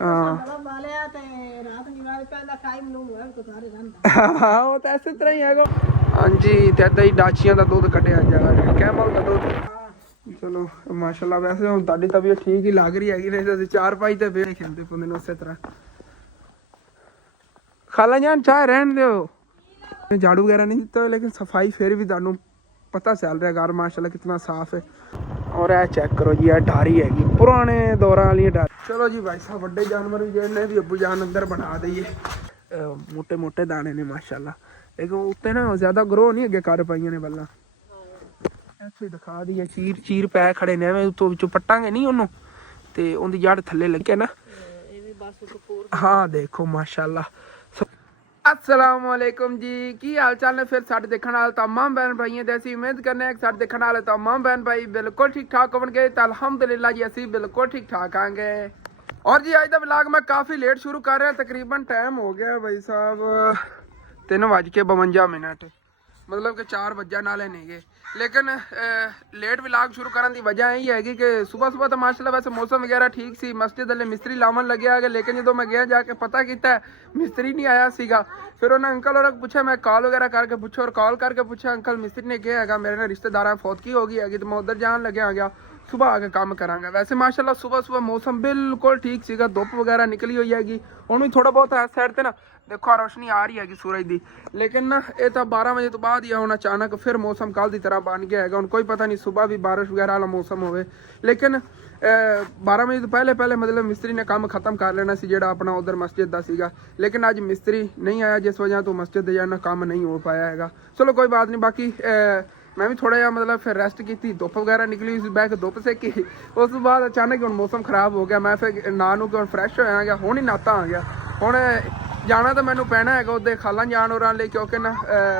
ਹਾਂ ਉਹ ਤਾਂ ਇਸੇ ਤਰ੍ਹਾਂ ਹੀ ਹੈਗਾ। ਹਾਂਜੀ ਤੇ ਏਦਾਂ ਹੀ ਡਾਚੀਆਂ ਦਾ ਦੁੱਧ ਕੱਢਿਆ ਜਾ ਰਿਹਾ, ਕੈਮਲ ਦਾ ਦੁੱਧ। ਚਲੋ ਮਾਸ਼ਾਅੱਲਾ, ਵੈਸੇ ਹੁਣ ਤੁਹਾਡੀ ਤਬੀਅਤ ਠੀਕ ਹੀ ਲੱਗ ਰਹੀ ਹੈਗੀ, ਨਹੀਂ ਤਾਂ 4-5 ਤੇ ਫੇਰ ਖਿਲਦੇ ਪਉਂਦੇ ਨੇ ਉਸੇ ਤਰ੍ਹਾਂ। ਖਾਲਾ ਜਾਨ ਚਾਹ ਰਹਿਣ ਦਿਓ, झाड़ू वगैरह नहीं दिता लेकिन सफाई फिर भी ਤੁਹਾਨੂੰ पता चल रहा घर माशाल्लाह कितना साफ है। और यह चेक करो जी, यह ढारी हैगी पुराने दौर वाली ढारी। चलो जी भाई साहब, बड़े जानवर जिन्हें भी अबू जान अंदर बना दईए, मोटे मोटे दाने ने माशाल्लाह, लेकिन उत्ते ना ज्यादा ग्रो नहीं अगे कर पाई ने बल्ला। ऐसे दिखा दी चीर चीर पै खड़े ने, उतों विचों पट्टांगे नहीं उन्होंने ते उनकी जड़ थल्ले लगे ना। हाँ देखो माशाल्लाह। अस्सलामुअलैकुम जी, की हाल चाल ने फिर साढ़े देखने वाले तमाम बहन भाई हैं। असी उम्मीद करने हैं कि साढ़े देखने वाले तमाम बहन भाई बिल्कुल ठीक ठाक होंगे। तो अल्हम्दुलिल्लाह जी असी बिल्कुल ठीक ठाक आएंगे। और जी अज का व्लॉग मैं काफ़ी लेट शुरू कर रहा, तकरीबन टाइम हो गया भाई साहब 3:52, मतलब कि 4 बजे नाले नहीं गए। लेकिन लेट व्लॉग शुरू करने की वजह यही हैगी कि सुबह सुबह तो माशाल्लाह वैसे मौसम वगैरह ठीक सी, मस्जिद वाले मिस्त्री लावन लगे है, लेकिन जो मैं गया जाके पता किया मिस्त्री नहीं आया सीगा। फिर उन्हें अंकल और पूछा, मैं कॉल वगैरह करके पूछा, और कॉल करके पूछा अंकल मिस्त्री ने कहा है मेरे रिश्तेदार फौतगी हो गई हैगी, तो मैं उधर जान लगे आ गया, सुबह आके काम करांगा। वैसे माशाल्लाह सुबह सुबह मौसम बिल्कुल ठीक सीगा, धुप वगैरह निकली हुई हैगी। हुण भी थोड़ा बहुत इस साइड ते ना देखो रोशनी आ रही हैगी सूरज की, लेकिन ना ये तो 12 बजे तो बाद ही हुण अचानक फिर मौसम कल की तरह बन गया है। हुण कोई पता नहीं सुबह भी बारिश वगैरह वाला मौसम होवे, लेकिन 12 बजे तो पहले पहले मतलब मिस्त्री ने काम खत्म कर लेना सी जिहड़ा अपना उधर मस्जिद का सीगा। लेकिन अज मिस्त्री नहीं आया, जिस वजह तो मस्जिद जाना काम नहीं हो पाया है। चलो कोई बात नहीं। बाकी मैं भी थोड़ा जिहा मतलब फिर रेस्ट की, धुप वगैरह निकली हुई बह के धुप सेकी, उस बाद अचानक हुण मौसम खराब हो गया। मैं फिर ना नू के फ्रैश होया गया, हुण ही नाता आ गया। हुण जाना तो मैनू पैना है उदे खाला जान और ले, क्योंकि ना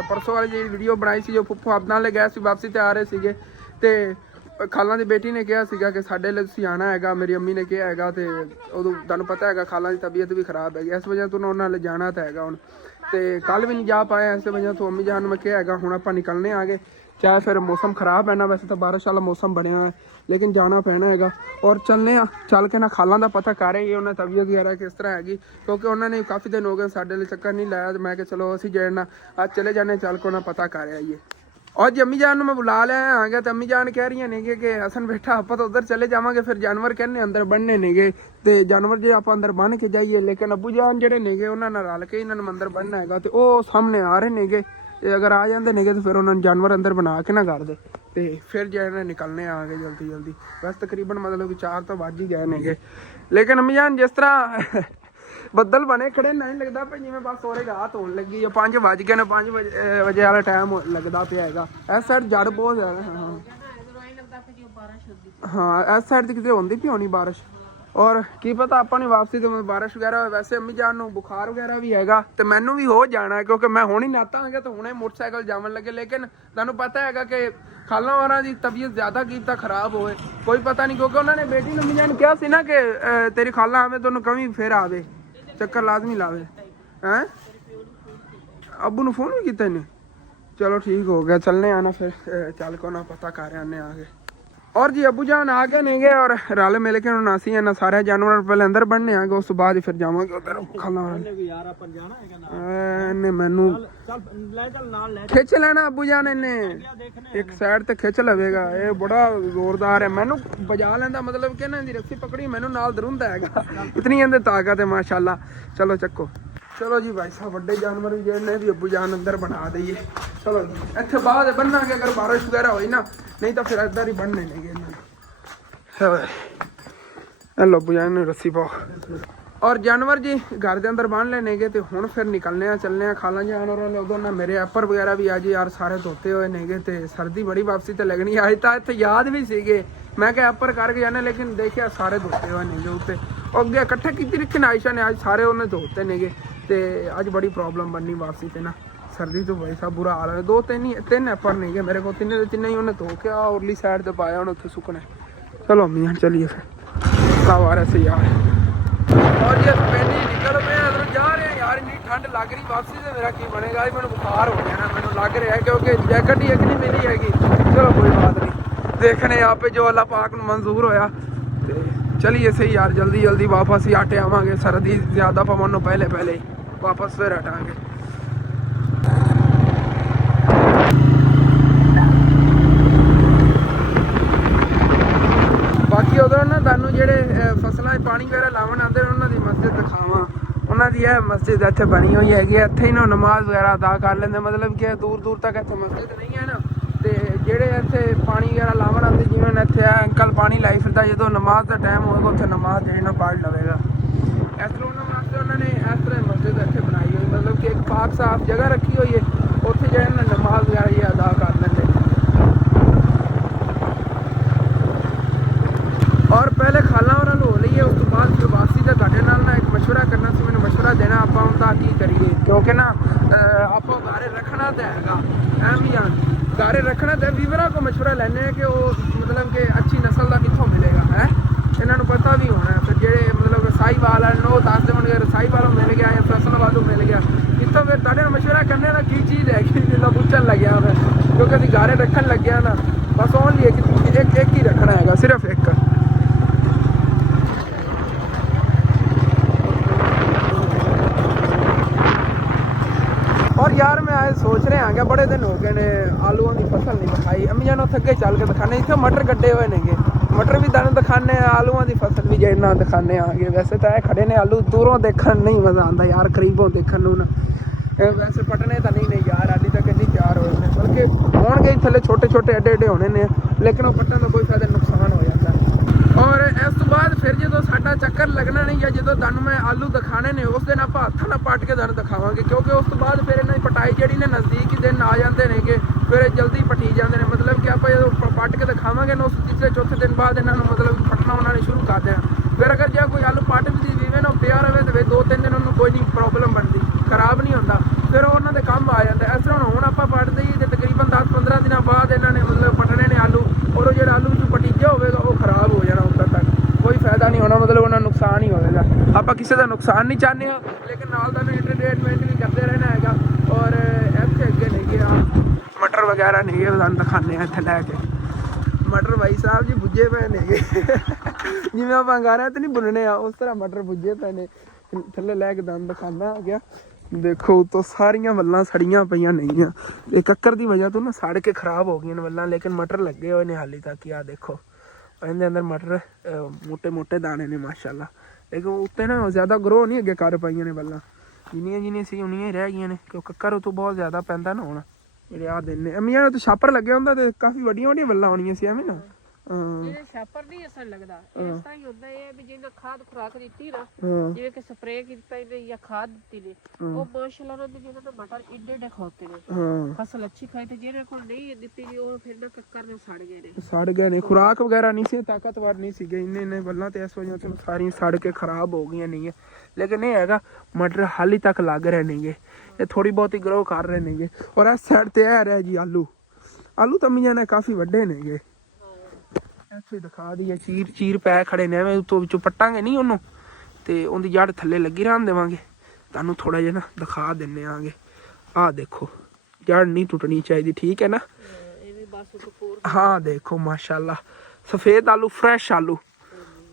परसों वाली जी वीडियो बनाई सी जो फुफ्फू आपद नाल गए सी, वापसी ते आ रहे सीगे, ते खाला की बेटी ने कहा सीगा कि साडे लई तुसीं आना हैगा, मेरी अम्मी ने कहा हैगा, ते उदों तुहानूं पता हैगा खाला की तबीयत भी खराब हैगी, इस वजह तो उन्हां नाल जाना तो हैगा। हुण ते कल भी नहीं जा पाया, इस वजह तो अम्मी जान मैं कहा हैगा हुण आपां निकलने आ गए, चाहे फिर मौसम खराब है ना, वैसे तो बारिश वाला मौसम बनया है, लेकिन जाना पैना हैगा। और चलने चल के ना खाला का पता कर रहे उन्हें तबीयत वगैरह किस तरह हैगी, क्योंकि उन्होंने काफ़ी दिन हो गए साडे लिए चक्कर नहीं लाया, तो मैं कि चलो असीं जेना अज चले जाने, चल के उन्हें पता कर आइए। और जी अम्मी जान मैं बुला लिया आ गया, तो अम्मी जान कह रही ने कि हसन बेटा आप तो उधर चले जावांगे, फिर जानवर कहने अंदर बनने नहीं गए, तो जानवर जो आप अंदर बन के जाइए, लेकिन अबू जान जेडे नहीं गए उन्होंने रल के इन्होंने अंदर बनना है, तो वो सामने आ रहे नहीं गए। अगर आ जाते नहीं तो फिर उन्होंने जानवर अंदर बना के ना कर दे, तो फिर जो निकलने आ गए जल्दी जल्दी। बस तकरीबन मतलब कि 4 तो बज ही गए ने। लेकिन अम्मी जान जिस तरह बदल बने खड़े नहीं लगता भाई जिवें बस सोरे रात होने लगी, 5 बज गए ने, 5 बजे वाला टाइम लगता पे है। इस साइड जड़ बहुत ज़्यादा। हाँ इस साइड कितने होंगी भी होनी बारिश, और की पता अपनी वापसी तो बारिश वगैरह। वैसे अम्मी जान नूं बुखार वगैरह भी हैगा, तो मैनू भी हो जाना है, क्योंकि मैं हुण ही नाता आ गया, तो हुणे मोटरसाइकिल जावन लगे। लेकिन तुहानूं पता हैगा कि खाला होरां दी तबीयत ज़्यादा की पता खराब होए, कोई पता नहीं, क्योंकि उन्होंने बेटी नूं अम्मी जान कहा सी ना कि तेरी खाला आवे तो कभी फिर आवे, चक्कर लाजमी लावे। हैं अबू नूं फोन भी किया इन्हें? चलो ठीक हो गया, चलने आना फिर चल के उन्हें पता कर आने आगे। और जी अबू जान आ गए नहीं गए, और रल मिल के नासी है ना सारे जानवर पहले अंदर बनने आगे, उस बाद ही फिर जावांगे उधर खाला ने मैनू खिंच लेना अबू जान इन्हें एक साइड ते खिंच लवेगा, ये बड़ा जोरदार है, मैनू बजा लेंदा, मतलब कि ना रस्सी पकड़ी मैनू नाल दरुंदा हैगा, इतनी इंदे ताकत है माशाल्लाह। चलो चक्को। चलो जी भाई साहब, बड़े जानवर जिन्हें भी अबू जान अंदर बना दईए। चलो जी इत्थे बाद बनना कि अगर बारिश वगैरह हुई ना, नहीं तो फिर इधर ही बनने नहीं गए। हेलो अबू जान ने रस्सी पाओ। और जानवर जी घर के अंदर बन लेने गए, तो हुण फिर निकलने चलने खाला जान और उदों ना मेरे ऐपर वगैरह भी आज यार सारे धोते हुए नहीं गए, तो सर्दी बड़ी वापसी तो लगनी अज तो इतने याद भी सीगे, मैं क्या ऐपर करके जाने, लेकिन देखिए सारे धोते हुए नहीं गए उत्ते, अगे इकट्ठे की रखे आयशा ने, आज सारे उन्हें धोते नहीं गए, तो अज बड़ी प्रॉब्लम बननी वापसी से ना। सर्दी तो भाई साहब बुरा हाल है, 2-3 ऐपर नहीं गए मेरे को, तीन ही उन्हें धो के उरली साइड से पाया उन्हें उत्थे सुकने। चलो अम्मी चलिए फिर आ रहे से यार। और जी पिंड ही निकल पे जा रहे हैं यार, इन्नी ठंड लग रही, वापसी से मेरा की बनेगा, मैं बुखार हो गया ना, मैंने लग रहा है, क्योंकि जैकेट ही एक नहीं मिली हैगी। चलो कोई बात नहीं, देखने यहाँ पे जो अल्लाह पाक नूं मंजूर होया, चलिए सही यार, जल्दी जल्दी वापस ही आटे आवांगे, सर्दी ज़्यादा पवन पहले पहले ही वापस फिर हटांगे। बाकी उधर ना तुहानू जेह्ड़े फसलों पानी वगैरह लावन आते हैं उन्होंने मस्जिद दिखावां। उन्होंने यह मस्जिद इत्थे बनी हुई हैगी, इत्थे ही ना नमाज वगैरह अदा कर लेंगे। मतलब कि दूर दूर तक इत्थे मस्जिद नहीं है ना, तो जेह्ड़े इत्थे पानी वगैरह लावन आते जिवें इत्थे अंकल पानी लाई फिरदा, जो नमाज का टाइम होएगा उत्थे नमाज जेह्ड़ी ना पढ़ लवेगा। इस तरह वास्ते उन्होंने इस तरह मस्जिद इत्थे बनाई हुई, मतलब कि एक पाक साफ जगह रखी हुई है, उत्थे जेह्ड़े ना नमाज वगैरह ये अदा कर लेंगे। और पहले खाला और हो लीए, उस तो बाद फिर वापसी का तुहाडे नाल ना एक मशवरा करना सी, मैंने मशवरा देना आपां उनका की करिए, क्योंकि ना आपां गारे रखना तो हैगा अहमियत, गारे रखना तो वीवरा को मशवरा लैने कि वो मतलब कि अच्छी नस्ल का कितों मिलेगा है, इन्होंने पता भी होना है। फिर जेह्ड़े मतलब साहीवाल है वो दस देंगे, साहीवालों मिल गया या फैसलाबादों मिल गया, इतों फिर तुहाडे नाल मशवरा करने का की चीज़ है कि जिसका पुछन लग्या मैं, क्योंकि असीं गारे रखन लगे ना, बस ओनली एक ही रखना है, सिर्फ एक। और यार मैं आज सोच रहा हाँ, बड़े दिन हो गए ने आलूओं की फसल नहीं दिखाई। अम्मी जान उत्थे अगे चल के दिखाने, इतने मटर कड्डे हुए ने, मटर भी तुहानू दिखाने, आलूओं की फसल भी जे ना दिखाने आगे। वैसे तो ये खड़े ने आलू, दूरों देखने नहीं मज़ा आता यार, करीबों देखने ना वैसे पटने तो नहीं यार, अभी तक नहीं तैयार होए ने, बल्कि होणगे थले छोटे छोटे एडे एडे होने ने, लेकिन वो पट्टन का कोई फायदा नुकसान हो जाता है। और इस तो बाद फिर जो साडा चक्कर लगना नहीं है, जो तुहानू मैं आलू दिखाने ने उस दिन आप हत्थ नाल पट के तुहानू दिखावांगे, क्योंकि उस तो बाद फिर इन्हां दी पटाई जिहड़ी ने नज़दीक ही दिन आ जाते हैं कि फिर जल्दी पटी जाते हैं। मतलब कि आप जो पट के दिखावांगे ना उस तीसरे चौथे दिन बाद इन्होंने मतलब पटना उन्होंने शुरू कर देना। फिर अगर जो कोई आलू पट भी दीवे ना तैयार हो तो 2-3 दिन उन्होंने कोई नहीं प्रॉब्लम बनती, खराब नहीं होता, फिर उन्होंने काम आ जाता है। इस तरह हूँ आप पटते ही तो तकरीबन 10-15 दिन बाद इन्होंने मतलब पटने ने आलू, और जो आलू जो पटीजा होगा वो खराब हो जाना, उधर तक कोई फायदा नहीं होना, मतलब उन्होंने नुकसान ही होगा। आप किसी का नुकसान नहीं चाहते हैं, लेकिन नाल दा एंटरटेनमेंट भी करते रहना है। और इतने अगे नहीं गया मटर वगैरह नहीं है, दिखाने इतने लैके मटर भाई साहब जी बुझे पे ने जिवें आप अंगारा तो नहीं बुनने उस तरह मटर बुझे पे ने, थले लैके दम दिखाना आ गया। देखो तो सारियां वल्लां सड़ियां पईयां नहीं है, कक्कर की वजह तो ना सड़ के खराब हो गई वल्लां, लेकिन मटर लगे हुए ने हाली तक। आ देखो इहदे अंदर मटर मोटे मोटे दाने ने माशाल्लाह, लेकिन उत्ते ना ज़्यादा ग्रो नहीं अगे कर पाइयां ने वल्लां, जिन्नियां सी उन्नियां ही रह गई ने, क्योंकि कक्कर तो बहुत ज़्यादा पैंदा ना हुण। जेह्ड़े आ दिन ने अम्मियां तो छापर लगे होंदा ते काफ़ी वड्डियां वड्डियां वल्लां होनियां सी एवें ना। ਜਿਹੜੇ ਛਾਪਰ ਨਹੀਂ ਅਸਰ ਲੱਗਦਾ, ਇਸ ਤਰ੍ਹਾਂ ਹੀ ਹੁੰਦਾ ਇਹ ਵੀ ਜਿਹਦਾ ਖਾਦ ਖੁਰਾਕ ਦਿੱਤੀ ਨਾ, ਜਿਵੇਂ ਕਿ ਸਪਰੇਅ ਕੀਤਾ ਇਹਨੇ ਜਾਂ ਖਾਦ ਦਿੱਤੀ ਨੇ, ਉਹ ਮਾਸ਼ਾਅੱਲਾ ਨਾਲ ਜਿਹਨਾਂ ਦੇ ਮਟਰ ਏਡੇ ਏਡੇ ਖੋਤੇ ਨੇ, ਫਸਲ ਅੱਛੀ ਖਾਈ, ਤੇ ਜਿਹੜੇ ਕੋਲ ਨਹੀਂ ਦਿੱਤੀ ਜੀ ਉਹ ਫਿਰ ਨਾ ਕੱਕਰ ਨੇ ਸੜ ਗਏ ਨੇ, खुराक वगैरह नहीं सी, ताकतवर नहीं सी इन्ने वल्लां, ते इस वजह तो सारी सड़ के खराब हो गई नहीं है। लेकिन ये हैगा मटर हाली तक लग रहे नेगे, ये थोड़ी बहुत ही ग्रो कर रहे नेगे। और इस साइड ते है रहा जी आलू तो अम्मियां ने काफ़ी वड्डे नेगे, ਇੱਥੇ ਦਿਖਾ ਦਈਏ ਚੀਰ ਪੈ ਖੜੇ ਨੇ, ਐਵੇਂ ਉੱਤੋਂ ਵਿੱਚੋਂ ਪੱਟਾਂਗੇ ਨਹੀਂ ਉਹਨੂੰ, ਤੇ ਉਹਦੀ ਜੜ ਥੱਲੇ ਲੱਗੀ ਰਹਿਣ ਦੇਵਾਂਗੇ। ਤੁਹਾਨੂੰ ਥੋੜਾ ਜਿਹਾ ਨਾ ਦਿਖਾ ਦਿੰਨੇ ਆਂਗੇ, ਆਹ ਦੇਖੋ ਜੜ ਨਹੀਂ ਟੁੱਟਣੀ ਚਾਹੀਦੀ, ਠੀਕ ਹੈ ਨਾ। हाँ देखो माशाल्लाह सफ़ेद आलू, फ्रैश आलू,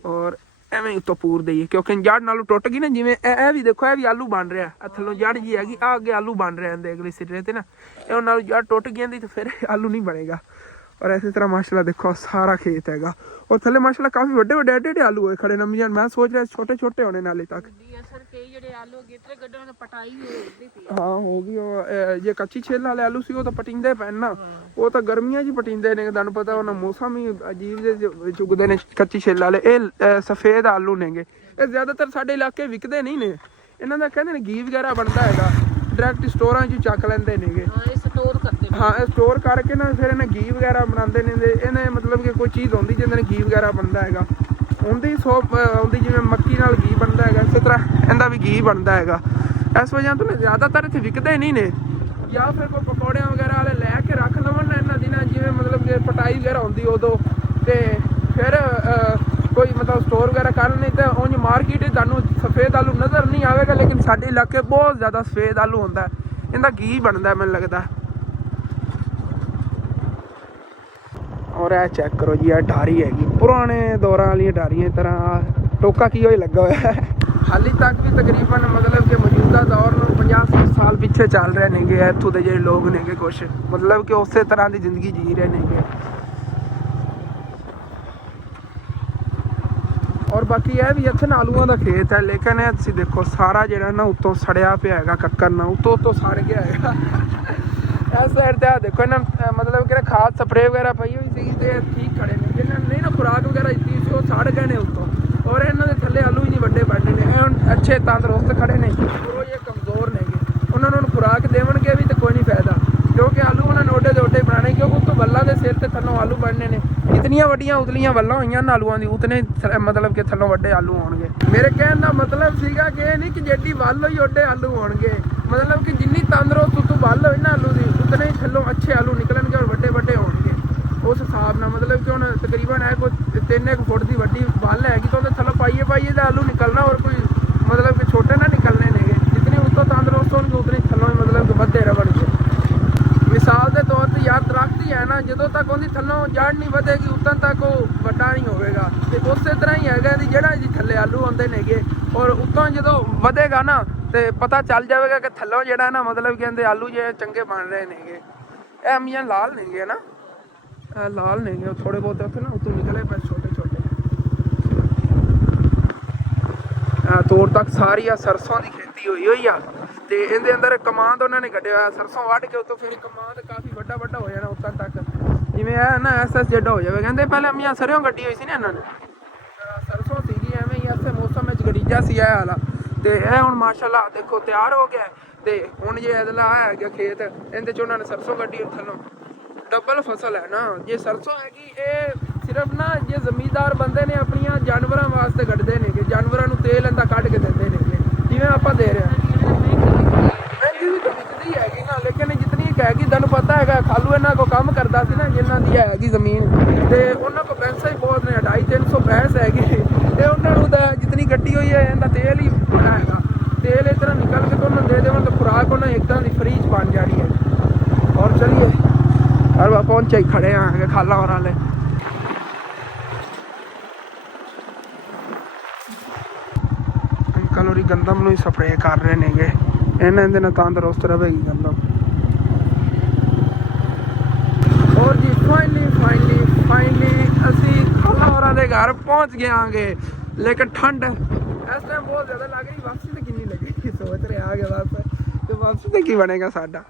और एवें उत्तों पूर दईए, क्योंकि जड़ नालों टुट गई ना, जिवें ए भी देखो, ए भी आलू बन रहा है, थल्लों जड़ जी हैगी, आ अगे आलू बन रहे हैं अगले सिरे ते ना, ये नालों जड़ टुट गई तो फिर आलू नहीं बनेगा। और इसी तरह माशाल्लाह देखो सारा खेत हैगा, और थल्ले माशाल्लाह काफ़ी वड्डे वड्डे एडे एडे आलू होए खड़े नमी जान, मैं सोच रहा छोटे छोटे होने नाले तक। हाँ होगी, जे कच्ची छेल वाले आलू सी वो तो पटींदे पैन ना, वो तो गर्मियां च पटींदे ने, तुहानू पता होना मौसम ही अजीब जे चुगदे ने कच्ची छेल वाले। ये सफेद आलू नेगे, ये ज़्यादातर साडे इलाके विकदे नहीं ने, इन्हां दा कहंदे ने घी वगैरह बनदा हैगा, डायरैक्ट स्टोरां च चक लैंदे नेगे। हाँ स्टोर करके ना फिर इन्हें घी वगैरह बनाते हैं, इन्हें मतलब कि कोई चीज़ होंगी जिंदे घी वगैरह बनता है, उनकी सोप आती जिवें मक्की नाल घी बनता है, इस तरह इनका भी घी बनता है। इस वजह तो ना ज़्यादातर इतने विकते नहीं ने, या फिर कोई पकौड़े वगैरह वाले लैके रख लवन ना इन्होंने दिनों, जिवें मतलब कि पटाई वगैरह होंगी उदों, तो फिर कोई मतलब स्टोर वगैरह कर, नहीं तो उंज मार्केट तुहानू सफ़ेद आलू नज़र नहीं आएगा, लेकिन साडे इलाके बहुत ज़्यादा सफ़ेद आलू होंदा है, इनका घी बनता है मैनूं लगदा। ਔਰ ਇਹ ਚੈੱਕ ਕਰੋ ਜੀ, ਇਹ ਢਾਰੀ ਹੈਗੀ ਪੁਰਾਣੇ ਦੌਰਾਂ ਵਾਲੀਆਂ ਢਾਰੀਆਂ ਤਰ੍ਹਾਂ ਟੋਕਾ ਕੀ ਹੋਈ ਲੱਗਾ ਹੋਇਆ ਹੈ। ਹਾਲੀ ਤੱਕ ਵੀ ਤਕਰੀਬਨ ਮਤਲਬ ਕਿ ਮੌਜੂਦਾ ਦੌਰ ਨੂੰ 50 ਸਾਲ ਪਿੱਛੇ ਚੱਲ ਰਹੇ ਨੇਗੇ ਇੱਥੋਂ ਦੇ ਜਿਹੜੇ ਲੋਕ ਨੇਗੇ, ਕੁਛ ਮਤਲਬ ਕਿ ਉਸੇ ਤਰ੍ਹਾਂ ਦੀ ਜ਼ਿੰਦਗੀ ਜੀ ਰਹੇ ਨੇਗੇ। ਔਰ ਬਾਕੀ ਇਹ ਵੀ ਇੱਥੇ ਨਾ ਆਲੂਆਂ ਦਾ ਖੇਤ ਹੈ, ਲੇਕਿਨ ਇਹ ਤੁਸੀਂ ਦੇਖੋ ਸਾਰਾ ਜਿਹੜਾ ਨਾ ਉੱਤੋਂ ਸੜਿਆ ਪਿਆ ਹੈਗਾ, ਕੱਕਰ ਨਾਲ ਉੱਤੋਂ ਸੜ ਗਿਆ ਹੈਗਾ। ਇਸ ਸਾਈਡ ਤੇ ਆ ਦੇਖੋ ਇਹਨਾਂ ਮਤਲਬ ਕਿ ਖਾਦ ਸਪਰੇਅ ਵਗੈਰਾ ਪਈ ਹੋਈ ਸੀਗੀ ਤੇ ਠੀਕ ਖੜੇ ਨੇ, ਜਿਹਨਾਂ ਨੇ ਨਾ ਖੁਰਾਕ ਵਗੈਰਾ ਦਿੱਤੀ ਸੀ ਉਹ ਸੜ ਗਏ ਨੇ ਉੱਤੋਂ। ਔਰ ਇਹਨਾਂ ਦੇ ਥੱਲੇ ਆਲੂ ਹੀ ਨਹੀਂ ਵੱਡੇ ਬਣਨੇ ਨੇ, ਇਹ ਹੁਣ ਅੱਛੇ ਤੰਦਰੁਸਤ ਖੜੇ ਨੇ, ਔਰ ਇਹ ਕਮਜ਼ੋਰ ਨੇਗੇ। ਉਹਨਾਂ ਨੂੰ ਖੁਰਾਕ ਦੇਵਣਗੇ ਵੀ ਤਾਂ ਕੋਈ ਨਹੀਂ ਫਾਇਦਾ, ਕਿਉਂਕਿ ਆਲੂ ਉਹਨਾਂ ਨੇ ਓਡੇ ਦੇ ਓਡੇ ਬਣਾਉਣੇ, ਕਿਉਂਕਿ ਉੱਤੋਂ ਵੱਲਾਂ ਦੇ ਸਿਰ ਤੇ ਥੱਲੋਂ ਆਲੂ ਬਣਨੇ ਨੇ। ਜਿਤਨੀਆਂ ਵੱਡੀਆਂ ਉਤਲੀਆਂ ਵੱਲਾਂ ਹੋਈਆਂ ਨਾ ਆਲੂਆਂ ਦੀ, ਉਤਨੇ ਮਤਲਬ ਕਿ ਥੱਲੋਂ ਵੱਡੇ ਆਲੂ ਹੋਣਗੇ। ਮੇਰੇ ਕਹਿਣ ਦਾ ਮਤਲਬ ਸੀਗਾ ਕਿ ਇਹ ਨਹੀਂ ਕਿ ਜਿੱਡੀ ਵੱਲ ਹੋਈ ਓਡੇ ਆਲੂ ਹੋਣਗੇ, ਮਤਲਬ ਕਿ ਜਿੰਨੀ ਤੰਦਰੁਸਤ ਉੱਤੋਂ ਵੱਲ ਹੋਈ ਨਾ ਆਲੂ ਦੀ, ਉਤਨੇ ਹੀ ਥੱਲੋਂ ਅੱਛੇ ਆਲੂ ਨਿਕਲਣਗੇ ਔਰ ਵੱਡੇ ਵੱਡੇ ਹੋਣਗੇ। ਉਸ ਹਿਸਾਬ ਨਾਲ ਮਤਲਬ ਕਿ ਹੁਣ ਤਕਰੀਬਨ ਇਹ ਕੋਈ 3 ਫੁੱਟ ਦੀ ਵੱਡੀ ਵੱਲ ਹੈਗੀ ਤਾਂ ਉਹਦੇ ਥੱਲੋਂ ਪਾਈਏ ਦਾ ਆਲੂ ਨਿਕਲਣਾ, ਔਰ ਕੋਈ ਮਤਲਬ ਕਿ ਛੋਟੇ ਨਾ ਨਿਕਲਣੇ ਨੇਗੇ। ਜਿਤਨੀ ਉੱਤੋਂ ਤੰਦਰੁਸਤ ਹੋਣਗੇ ਉਤਨੀ ਥੱਲੋਂ ਹੀ ਮਤਲਬ ਕਿ ਵੱਧੇ ਰਵਣਗੇ। ਮਿਸਾਲ ਦੇ ਤੌਰ ਤੇ ਯਾਰ ਦਰਖਤ ਹੀ ਹੈ ਨਾ, ਜਦੋਂ ਤੱਕ ਉਹਦੀ ਥੱਲੋਂ ਜੜ ਨਹੀਂ ਵਧੇਗੀ ਉਦੋਂ ਤੱਕ ਉਹ ਵੱਡਾ ਨਹੀਂ ਹੋਵੇਗਾ। ਤੇ ਉਸੇ ਤਰ੍ਹਾਂ ਹੀ ਹੈਗਾ ਇਹਦੀ ਜਿਹੜਾ ਇਹਦੀ ਥੱਲੇ ਆਲੂ ਆਉਂਦੇ ਨੇਗੇ, ਔਰ ਉੱਤੋਂ ਜਦੋਂ ਵਧੇਗਾ ਨਾ ਤੇ ਪਤਾ ਚੱਲ ਜਾਵੇਗਾ ਕਿ ਥੱਲੋਂ ਜਿਹੜਾ ਨਾ ਮਤਲਬ ਕਿ ਇਹਦੇ ਆਲੂ ਜੇ ਚੰਗੇ ਬਣ ਰਹੇ ਨੇਗੇ। ਇਹ ਅਮੀਆਂ ਲਾਲ ਨੇਗੇ ਨਾ, ਲਾਲ ਨੇਗੇ ਥੋੜੇ ਬਹੁਤ ਉੱਥੇ ਨਾ ਉੱਤੋਂ ਨਿਕਲੇ ਪਏ ਛੋਟੇ ਛੋਟੇ। ਤੋੜ ਤੱਕ ਸਾਰੀ ਆ ਸਰਸੋਂ ਦੀ ਖੇਤੀ ਹੋਈ ਆ, ਤੇ ਇਹਦੇ ਅੰਦਰ ਕਮਾਂਦ ਉਹਨਾਂ ਨੇ ਕੱਢਿਆ ਹੋਇਆ। ਸਰਸੋਂ ਵੱਢ ਕੇ ਉੱਤੋਂ ਫਿਰ ਕਮਾਂਦ ਕਾਫੀ ਵੱਡਾ ਹੋ ਜਾਣਾ ਉੱਤੋਂ ਤੱਕ, ਜਿਵੇਂ ਇਹ ਨਾ ਐਸ ਜਿੱਡਾ ਹੋ ਜਾਵੇ। ਕਹਿੰਦੇ ਪਹਿਲਾਂ ਅਮੀਆਂ ਸਰੋਂ ਗੱਡੀ ਹੋਈ ਸੀ ਨਾ ਇਹਨਾਂ ਨੇ, ਸਰਸੋਂ ਸੀਗੀ ਐਵੇਂ ਹੀ ਐਸੇ ਮੌਸਮ ਵਿੱਚ ਗਰੀਜਾ ਸੀ ਇਹ ਵਾਲਾ। ਤੇ ਇਹ ਹੁਣ ਮਾਸ਼ਾਅੱਲਾ ਦੇਖੋ ਤਿਆਰ ਹੋ ਗਿਆ। ਤੇ ਹੁਣ ਜੇ ਇਹਦਾ ਆਇਆ ਹੈਗਾ ਖੇਤ, ਇਹਦੇ 'ਚ ਉਹਨਾਂ ਨੇ ਸਰਸੋਂ ਕੱਢੀ ਥੱਲੋਂ। ਡਬਲ ਫਸਲ ਹੈ ਨਾ, ਜੇ ਸਰਸੋਂ ਹੈਗੀ ਇਹ ਸਿਰਫ ਨਾ ਜੇ ਜ਼ਮੀਂਦਾਰ ਬੰਦੇ ਨੇ ਆਪਣੀਆਂ ਜਾਨਵਰਾਂ ਵਾਸਤੇ ਕੱਢਦੇ ਨੇ, ਕਿ ਜਾਨਵਰਾਂ ਨੂੰ ਤੇਲ ਇਹਦਾ ਕੱਢ ਕੇ ਦਿੰਦੇ ਨੇ, ਜਿਵੇਂ ਆਪਾਂ ਦੇ ਰਹੇ ਹਾਂ। ਮਹਿੰਗੀ ਵੀ ਤਾਂ ਵਿਕਦੀ ਹੈਗੀ ਨਾ, ਲੇਕਿਨ ਜਿਤਨੀ ਹੈਗੀ ਤੁਹਾਨੂੰ ਪਤਾ ਹੈਗਾ ਖਾਲੂ ਇਹਨਾਂ ਕੋ ਕੰਮ ਕਰਦਾ ਸੀ ਨਾ, ਜਿਨ੍ਹਾਂ ਦੀ ਹੈਗੀ ਜ਼ਮੀਨ, ਤੇ ਉਹਨਾਂ ਕੋਲ ਪੈਸਾ ਹੀ ਬਹੁਤ ਨੇ, 250-300 ਭੈਂਸ ਹੈਗੀ। ਤੇ ਉਹਨਾਂ ਨੂੰ ਤਾਂ ਜਿਤਨੀ ਗੱਡੀ ਹੋਈ ਹੈ ਇਹਦਾ ਤੇਲ ਹੀ ਬੜਾ ਹੈਗਾ, ਤੇਲ ਇਸ ਤਰ੍ਹਾਂ ਨਿਕਲ ਕੇ ਤਾਂ ਉਹਨਾਂ ਦੇ ਦੇਵਣ ਤਾਂ ਖੁਰਾਕ ਉਹਨਾਂ ਇੱਕ ਤਰ੍ਹਾਂ ਦੀ ਫ੍ਰੀ 'ਚ ਬਣ ਜਾਣੀ ਹੈ। ਔਰ ਚਲੀਏ और वह पहुंचे ही खड़े हैं खाला और वाले। अंकल और गंदम ਨੂੰ स्प्रे कर रहे नेगे, ਇਹਨਾਂ ਦੇ ਨਾਲ ਤੰਦਰੁਸਤ ਰਹੇਗੀ ਗੰਦਮ। और जी फाइनली ਅਸੀਂ ਖਾਲਾ ਹੋਰਾਂ ਦੇ ਘਰ ਪਹੁੰਚ ਗਏ ਆਂਗੇ। लेकिन ठंड इस टाइम बहुत ज़्यादा लग रही, वापसी तो कितनी लगेगी सोच रहे आगे बस, तो वापसी तो की बनेगा साडा।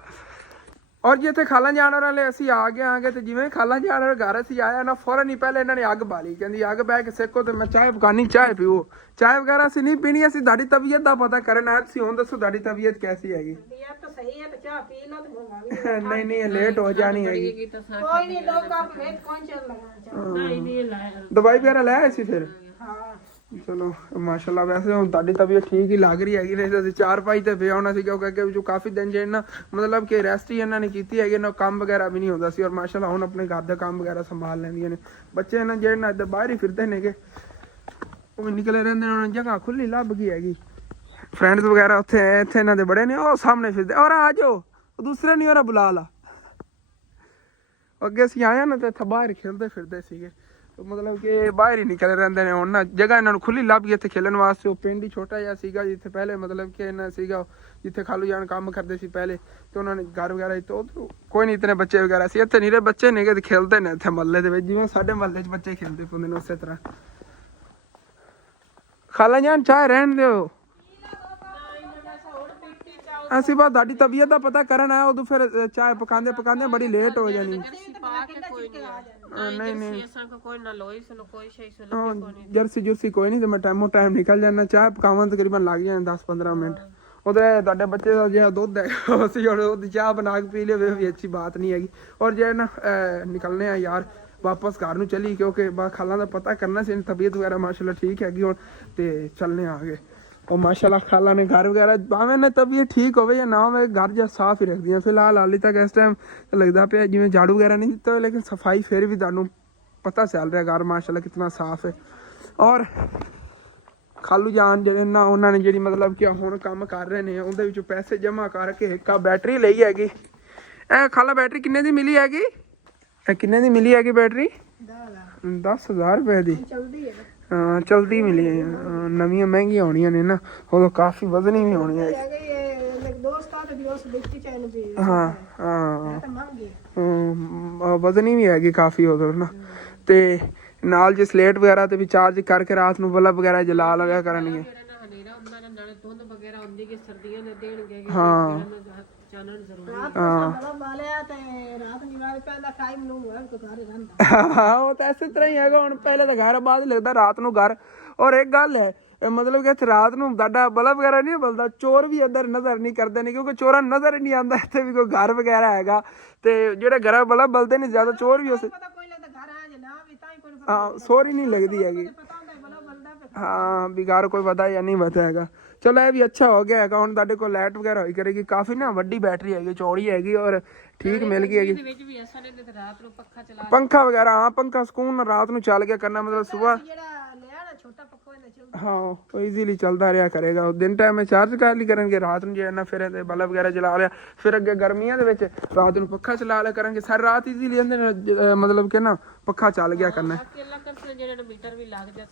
और जी इतने खाला जानवर वाले असी आ गए तो जिवें खाला जानवर घर असी आया ना फौरन ही पहले इन्होंने अग बाली, कहती अग बह के सेको तो मैं चाय पकानी, चाय पीओ। चाय वगैरह असी नहीं पीनी, असी तुहाडी तबीयत का पता करना है। तुसीं हुण दसो तुहाडी तबीयत कैसी हैगी? तो सही है, तो चाय पी लो तो मंगावी नहीं लेट हो जानी हैगी। कोई नहीं, दो कप में कौन चल लगा नहीं लाया, दवाई वगैरह ले आए सी फिर? हां चलो माशाल्लाह। वैसे ਹੁਣ ਤੁਹਾਡੀ ਤਬੀਅਤ ਠੀਕ ਹੀ ਲੱਗ ਰਹੀ ਹੈਗੀ, ਨਹੀਂ ਤਾਂ ਅਸੀਂ 4-5 ਤੇ ਪਿਆ ਹੋਣਾ ਸੀ, ਕਿਉਂਕਿ ਅੱਗੇ ਵਿੱਚੋਂ ਕਾਫੀ ਦਿਨ ਜੇ ਨਾ ਮਤਲਬ ਕਿ ਰੈਸਟ ਹੀ ਇਹਨਾਂ ਨੇ ਕੀਤੀ ਹੈਗੀ ਨਾ, ਕੰਮ ਵਗੈਰਾ ਵੀ ਨਹੀਂ ਹੁੰਦਾ ਸੀ। ਔਰ ਮਾਸ਼ਾਅੱਲਾ ਹੁਣ ਆਪਣੇ ਘਰ ਦਾ ਕੰਮ ਵਗੈਰਾ ਸੰਭਾਲ ਲੈਂਦੀਆਂ ਨੇ। ਬੱਚੇ ਨਾ ਜਿਹੜੇ ਨਾ ਇੱਧਰ ਬਾਹਰ ਹੀ ਫਿਰਦੇ ਨੇਗੇ, ਉਹ ਵੀ ਨਿਕਲੇ ਰਹਿੰਦੇ ਨੇ, ਉਹਨਾਂ ਜਗ੍ਹਾ ਖੁੱਲੀ ਲੱਭ ਗਈ ਹੈਗੀ। ਫਰੈਂਡਸ ਵਗੈਰਾ ਉੱਥੇ ਇੱਥੇ ਇਹਨਾਂ ਦੇ ਬੜੇ ਨੇ, ਉਹ ਸਾਹਮਣੇ ਫਿਰਦੇ। ਔਰ ਆ ਜਾਓ, ਉਹ ਦੂਸਰੇ ਨਹੀਂ, ਉਹਰਾ ਬੁਲਾ ਲਾ। ਅੱਗੇ ਅਸੀਂ ਆਇਆ ਨਾ ਤੇ ਇੱਥੇ ਬਾਹਰ ਖੇਡਦੇ ਫਿਰਦੇ ਸੀਗੇ, ਮਤਲਬ ਕਿ ਬਾਹਰ ਹੀ ਨਿਕਲੇ ਰਹਿੰਦੇ ਨੇ। ਹੁਣ ਨਾ ਜਗ੍ਹਾ ਇਹਨਾਂ ਨੂੰ ਖੁੱਲੀ ਲੱਭ ਗਈ ਇੱਥੇ ਖੇਲਣ ਵਾਸਤੇ। ਉਹ ਪਿੰਡ ਹੀ ਛੋਟਾ ਜਿਹਾ ਸੀਗਾ ਜਿੱਥੇ ਪਹਿਲੇ ਮਤਲਬ ਕਿ ਇਹਨਾਂ ਸੀਗਾ, ਜਿੱਥੇ ਖਾਲੂ ਜਾਨ ਕੰਮ ਕਰਦੇ ਸੀ ਪਹਿਲੇ, ਤੇ ਉਹਨਾਂ ਨੇ ਘਰ ਵਗੈਰਾ ਤੋਂ ਕੋਈ ਨਹੀਂ ਇਤਨੇ ਬੱਚੇ ਵਗੈਰਾ ਸੀ ਇੱਥੇ, ਨੀਰੇ ਬੱਚੇ ਨੇਗੇ ਤੇ ਖੇਲਦੇ ਨੇ ਇੱਥੇ ਮਹੱਲੇ ਦੇ ਵਿੱਚ, ਜਿਵੇਂ ਸਾਡੇ ਮਹੱਲੇ 'ਚ ਬੱਚੇ ਖੇਲਦੇ ਪਾਉਂਦੇ ਨੇ ਉਸੇ ਤਰ੍ਹਾਂ। ਖਾਲਾ ਜਾਨ ਚਾਹ ਰਹਿਣ ਦਿਓ, ਅਸੀਂ ਬਸ ਤੁਹਾਡੀ ਤਬੀਅਤ ਦਾ ਪਤਾ ਕਰਨ ਆਇਆ, ਉਦੋਂ ਫਿਰ ਚਾਹ ਪਕਾਉਂਦੇ ਬੜੀ ਲੇਟ ਹੋ ਜਾਣੀ। नहीं जर्सी कोई नहीं, तो मैं टाइमों टाइम निकल जाना। चाय पकावन तकरीबन लग जाए 10-15 मिनट। उधर ਤੁਹਾਡੇ ਬੱਚੇ ਦਾ ਜਿਹੜਾ ਦੁੱਧ ਹੈ ਅਸੀਂ ਉਹਦੀ ਚਾਹ ਬਣਾ ਕੇ ਪੀ ਲਵੇ ਵੀ ਅੱਛੀ ਬਾਤ ਨਹੀਂ ਹੈਗੀ। ਔਰ ਜੇ ਨਾ ਨਿਕਲਨੇ ਆ ਯਾਰ ਵਾਪਸ ਘਰ ਨੂੰ ਚਲੀ, ਕਿਉਂਕਿ ਬਾ ਖਾਲਾਂ ਦਾ ਪਤਾ ਕਰਨਾ ਸੀ, ਤਬੀਅਤ ਵਗੈਰਾ ਮਾਸ਼ਾਅੱਲਾ ਠੀਕ ਹੈਗੀ ਹੁਣ, ਤੇ ਚੱਲਨੇ ਆ ਗਏ। और माशाल्लाह खाला ने घर वगैरह भावें ना तबीयत ठीक होवे या ना होवे, घर जो साफ ही रखदियां। फिलहाल हाली तक इस टाइम लगता पे जिवें झाड़ू वगैरह नहीं दिता, लेकिन सफाई फिर भी तुहानूं पता चल रहा घर माशाल्लाह कितना साफ है। और खालू जान ਜਿਹੜੇ ਨਾ ਉਹਨਾਂ ਨੇ ਜਿਹੜੀ ਮਤਲਬ ਕਿ ਹੁਣ ਕੰਮ ਕਰ ਰਹੇ ਨੇ, ਉਹਦੇ ਵਿੱਚੋਂ ਪੈਸੇ ਜਮ੍ਹਾਂ ਕਰਕੇ ਇੱਕ ਆ ਬੈਟਰੀ ਲਈ ਹੈਗੀ। ਇਹ ਖਾਲਾ ਬੈਟਰੀ ਕਿੰਨੇ ਦੀ ਮਿਲੀ ਹੈਗੀ? ਇਹ ਕਿੰਨੇ ਦੀ ਮਿਲੀ ਹੈਗੀ ਬੈਟਰੀ? 10,000 ਰੁਪਏ ਦੀ। ਚਲਦੀ ਹੈ ਹਾਂ ਚਲਦੀ ਮਿਲੀ ਹੈ। ਨਵੀਆਂ ਮਹਿੰਗੀਆਂ ਹੋਣੀਆਂ ਨੇ ਨਾ, ਉਦੋਂ ਕਾਫੀ ਵਜ਼ਨੀ ਵੀ ਹੋਣੀ ਹੈ। ਹਾਂ ਹਾਂ ਵਜ਼ਨੀ ਵੀ ਹੈਗੀ ਕਾਫੀ ਉਦੋਂ ਨਾ। ਤੇ ਨਾਲ ਜੇ ਸਲੇਟ ਵਗੈਰਾ ਤੇ ਵੀ ਚਾਰਜ ਕਰਕੇ ਰਾਤ ਨੂੰ ਬਲਬ ਵਗੈਰਾ ਜਲਾ ਲਗਿਆ ਕਰਨਗੇ। ਹਾਂ ਹਾਂ ਉਹ ਤਾਂ ਇਸੇ ਤਰ੍ਹਾਂ ਹੀ ਹੈਗਾ। ਹੁਣ ਪਹਿਲੇ ਤਾਂ ਘਰ ਬਾਅਦ ਹੀ ਲੱਗਦਾ ਰਾਤ ਨੂੰ ਘਰ। ਔਰ ਇੱਕ ਗੱਲ ਹੈ ਮਤਲਬ ਕਿ ਇੱਥੇ ਰਾਤ ਨੂੰ ਸਾਡਾ ਬਲਬ ਵਗੈਰਾ ਨਹੀਂ ਬਲਦਾ, ਚੋਰ ਵੀ ਇੱਧਰ ਨਜ਼ਰ ਨਹੀਂ ਕਰਦੇ ਨੇ, ਕਿਉਂਕਿ ਚੋਰਾਂ ਨੂੰ ਨਜ਼ਰ ਹੀ ਨਹੀਂ ਆਉਂਦਾ ਇੱਥੇ ਵੀ ਕੋਈ ਘਰ ਵਗੈਰਾ ਹੈਗਾ। ਤੇ ਜਿਹੜੇ ਘਰਾਂ ਬਲਬ ਬਲਦੇ ਨੇ ਜ਼ਿਆਦਾ ਚੋਰ ਵੀ ਉਸ ਹਾਂ ਸੋਰੀ ਨਹੀਂ ਲੱਗਦੀ ਹੈਗੀ। ਹਾਂ ਵੀ ਘਰ ਕੋਈ ਪਤਾ ਜਾਂ ਨਹੀਂ ਪਤਾ ਹੈਗਾ। ਚਲੋ ਇਹ ਵੀ ਅੱਛਾ ਹੋ ਗਿਆ ਹੈਗਾ। ਹੁਣ ਤੁਹਾਡੇ ਕੋਲ ਲਾਈਟ ਵਗੈਰਾ ਹੋਈ ਕਰੇਗੀ। ਕਾਫੀ ਨਾ ਵੱਡੀ ਬੈਟਰੀ ਹੈਗੀ, ਚੌੜੀ ਹੈਗੀ ਔਰ ਠੀਕ ਮਿਲ ਗਈ ਹੈਗੀ। ਪੰਖਾ ਵਗੈਰਾ ਹਾਂ ਪੰਖਾ ਸਕੂਨ ਰਾਤ ਨੂੰ ਚੱਲ ਗਿਆ ਕਰਨਾ, ਮਤਲਬ ਸੁਬਾਹ ਹਾਂ ਉਹ ਈਜ਼ੀਲੀ ਚੱਲਦਾ ਰਿਹਾ ਕਰੇਗਾ। ਦਿਨ ਟਾਈਮ ਚਾਰਜ ਕਰ ਲਈ ਕਰਨਗੇ, ਰਾਤ ਨੂੰ ਜੇ ਨਾ ਫਿਰ ਬਲਬ ਵਗੈਰਾ ਜਲਾ ਲਿਆ। ਫਿਰ ਅੱਗੇ ਗਰਮੀਆਂ ਦੇ ਵਿੱਚ ਰਾਤ ਨੂੰ ਪੱਖਾ ਚਲਾ ਲਿਆ ਕਰਾਂਗੇ। ਸਾਰੀ ਰਾਤ ਈਜ਼ੀਲੀ ਮਤਲਬ ਕਿ ਨਾ ਪੱਖਾ ਚੱਲ ਗਿਆ ਕਰਨਾ।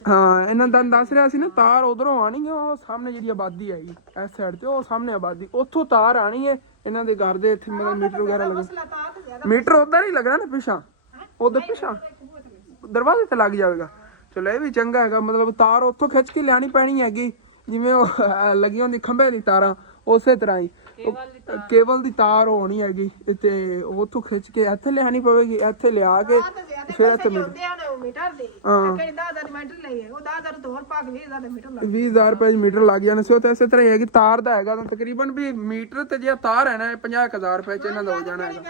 ਹਾਂ ਇਹਨਾਂ ਦਾ ਦੱਸ ਰਿਹਾ ਸੀ ਨਾ, ਤਾਰ ਉਧਰੋਂ ਆਣੀ ਹੈ ਉਹ ਸਾਹਮਣੇ ਜਿਹੜੀ ਆਬਾਦੀ ਹੈਗੀ ਇਸ ਸਾਈਡ ਤੇ, ਉਹ ਸਾਹਮਣੇ ਆਬਾਦੀ ਉੱਥੋਂ ਤਾਰ ਆਣੀ ਹੈ ਇਹਨਾਂ ਦੇ ਘਰ ਦੇ ਇੱਥੇ। ਮਤਲਬ ਮੀਟਰ ਵਗੈਰਾ ਲੱਗਾ, ਮੀਟਰ ਉਧਰ ਹੀ ਲੱਗਣਾ ਨਾ ਪਿੱਛਾ, ਉਧਰ ਪਿੱਛਾ ਦਰਵਾਜ਼ੇ ਤੇ ਲੱਗ ਜਾਵੇਗਾ। ਚਲੋ ਇਹ ਵੀ ਚੰਗਾ ਹੈਗਾ। ਮਤਲਬ ਤਾਰ ਉੱਥੋਂ ਖਿੱਚ ਕੇ ਲਿਆਣੀ ਪੈਣੀ ਹੈਗੀ, ਜਿਵੇਂ ਉਹ ਲੱਗੀ ਹੁੰਦੀ ਖੰਭੇ ਦੀ ਤਾਰਾਂ ਉਸੇ ਤਰ੍ਹਾਂ ਹੀ ਕੇਬਲ ਦੀ ਤਾਰ ਹੋਣੀ ਹੈਗੀ ਤੇ ਉੱਥੋਂ ਖਿੱਚ ਕੇ ਇੱਥੇ ਲਿਆਣੀ ਪਵੇਗੀ। ਇੱਥੇ ਲਿਆ ਕੇ ਫਿਰ ਇੱਥੇ 20,000 ਰੁਪਏ ਮੀਟਰ ਲੱਗ ਜਾਣੇ ਸੀ। ਉਹ ਤਾਂ ਇਸੇ ਤਰ੍ਹਾਂ ਹੀ ਹੈਗੀ। ਤਾਰ ਦਾ ਹੈਗਾ ਤਾਂ ਤਕਰੀਬਨ ਵੀ ਮੀਟਰ ਤੇ ਜੇ ਤਾਰ ਹੈ ਨਾ 50,000 ਰੁਪਏ ਚ ਇਹਨਾਂ ਦਾ ਹੋ ਜਾਣਾ ਹੈਗਾ।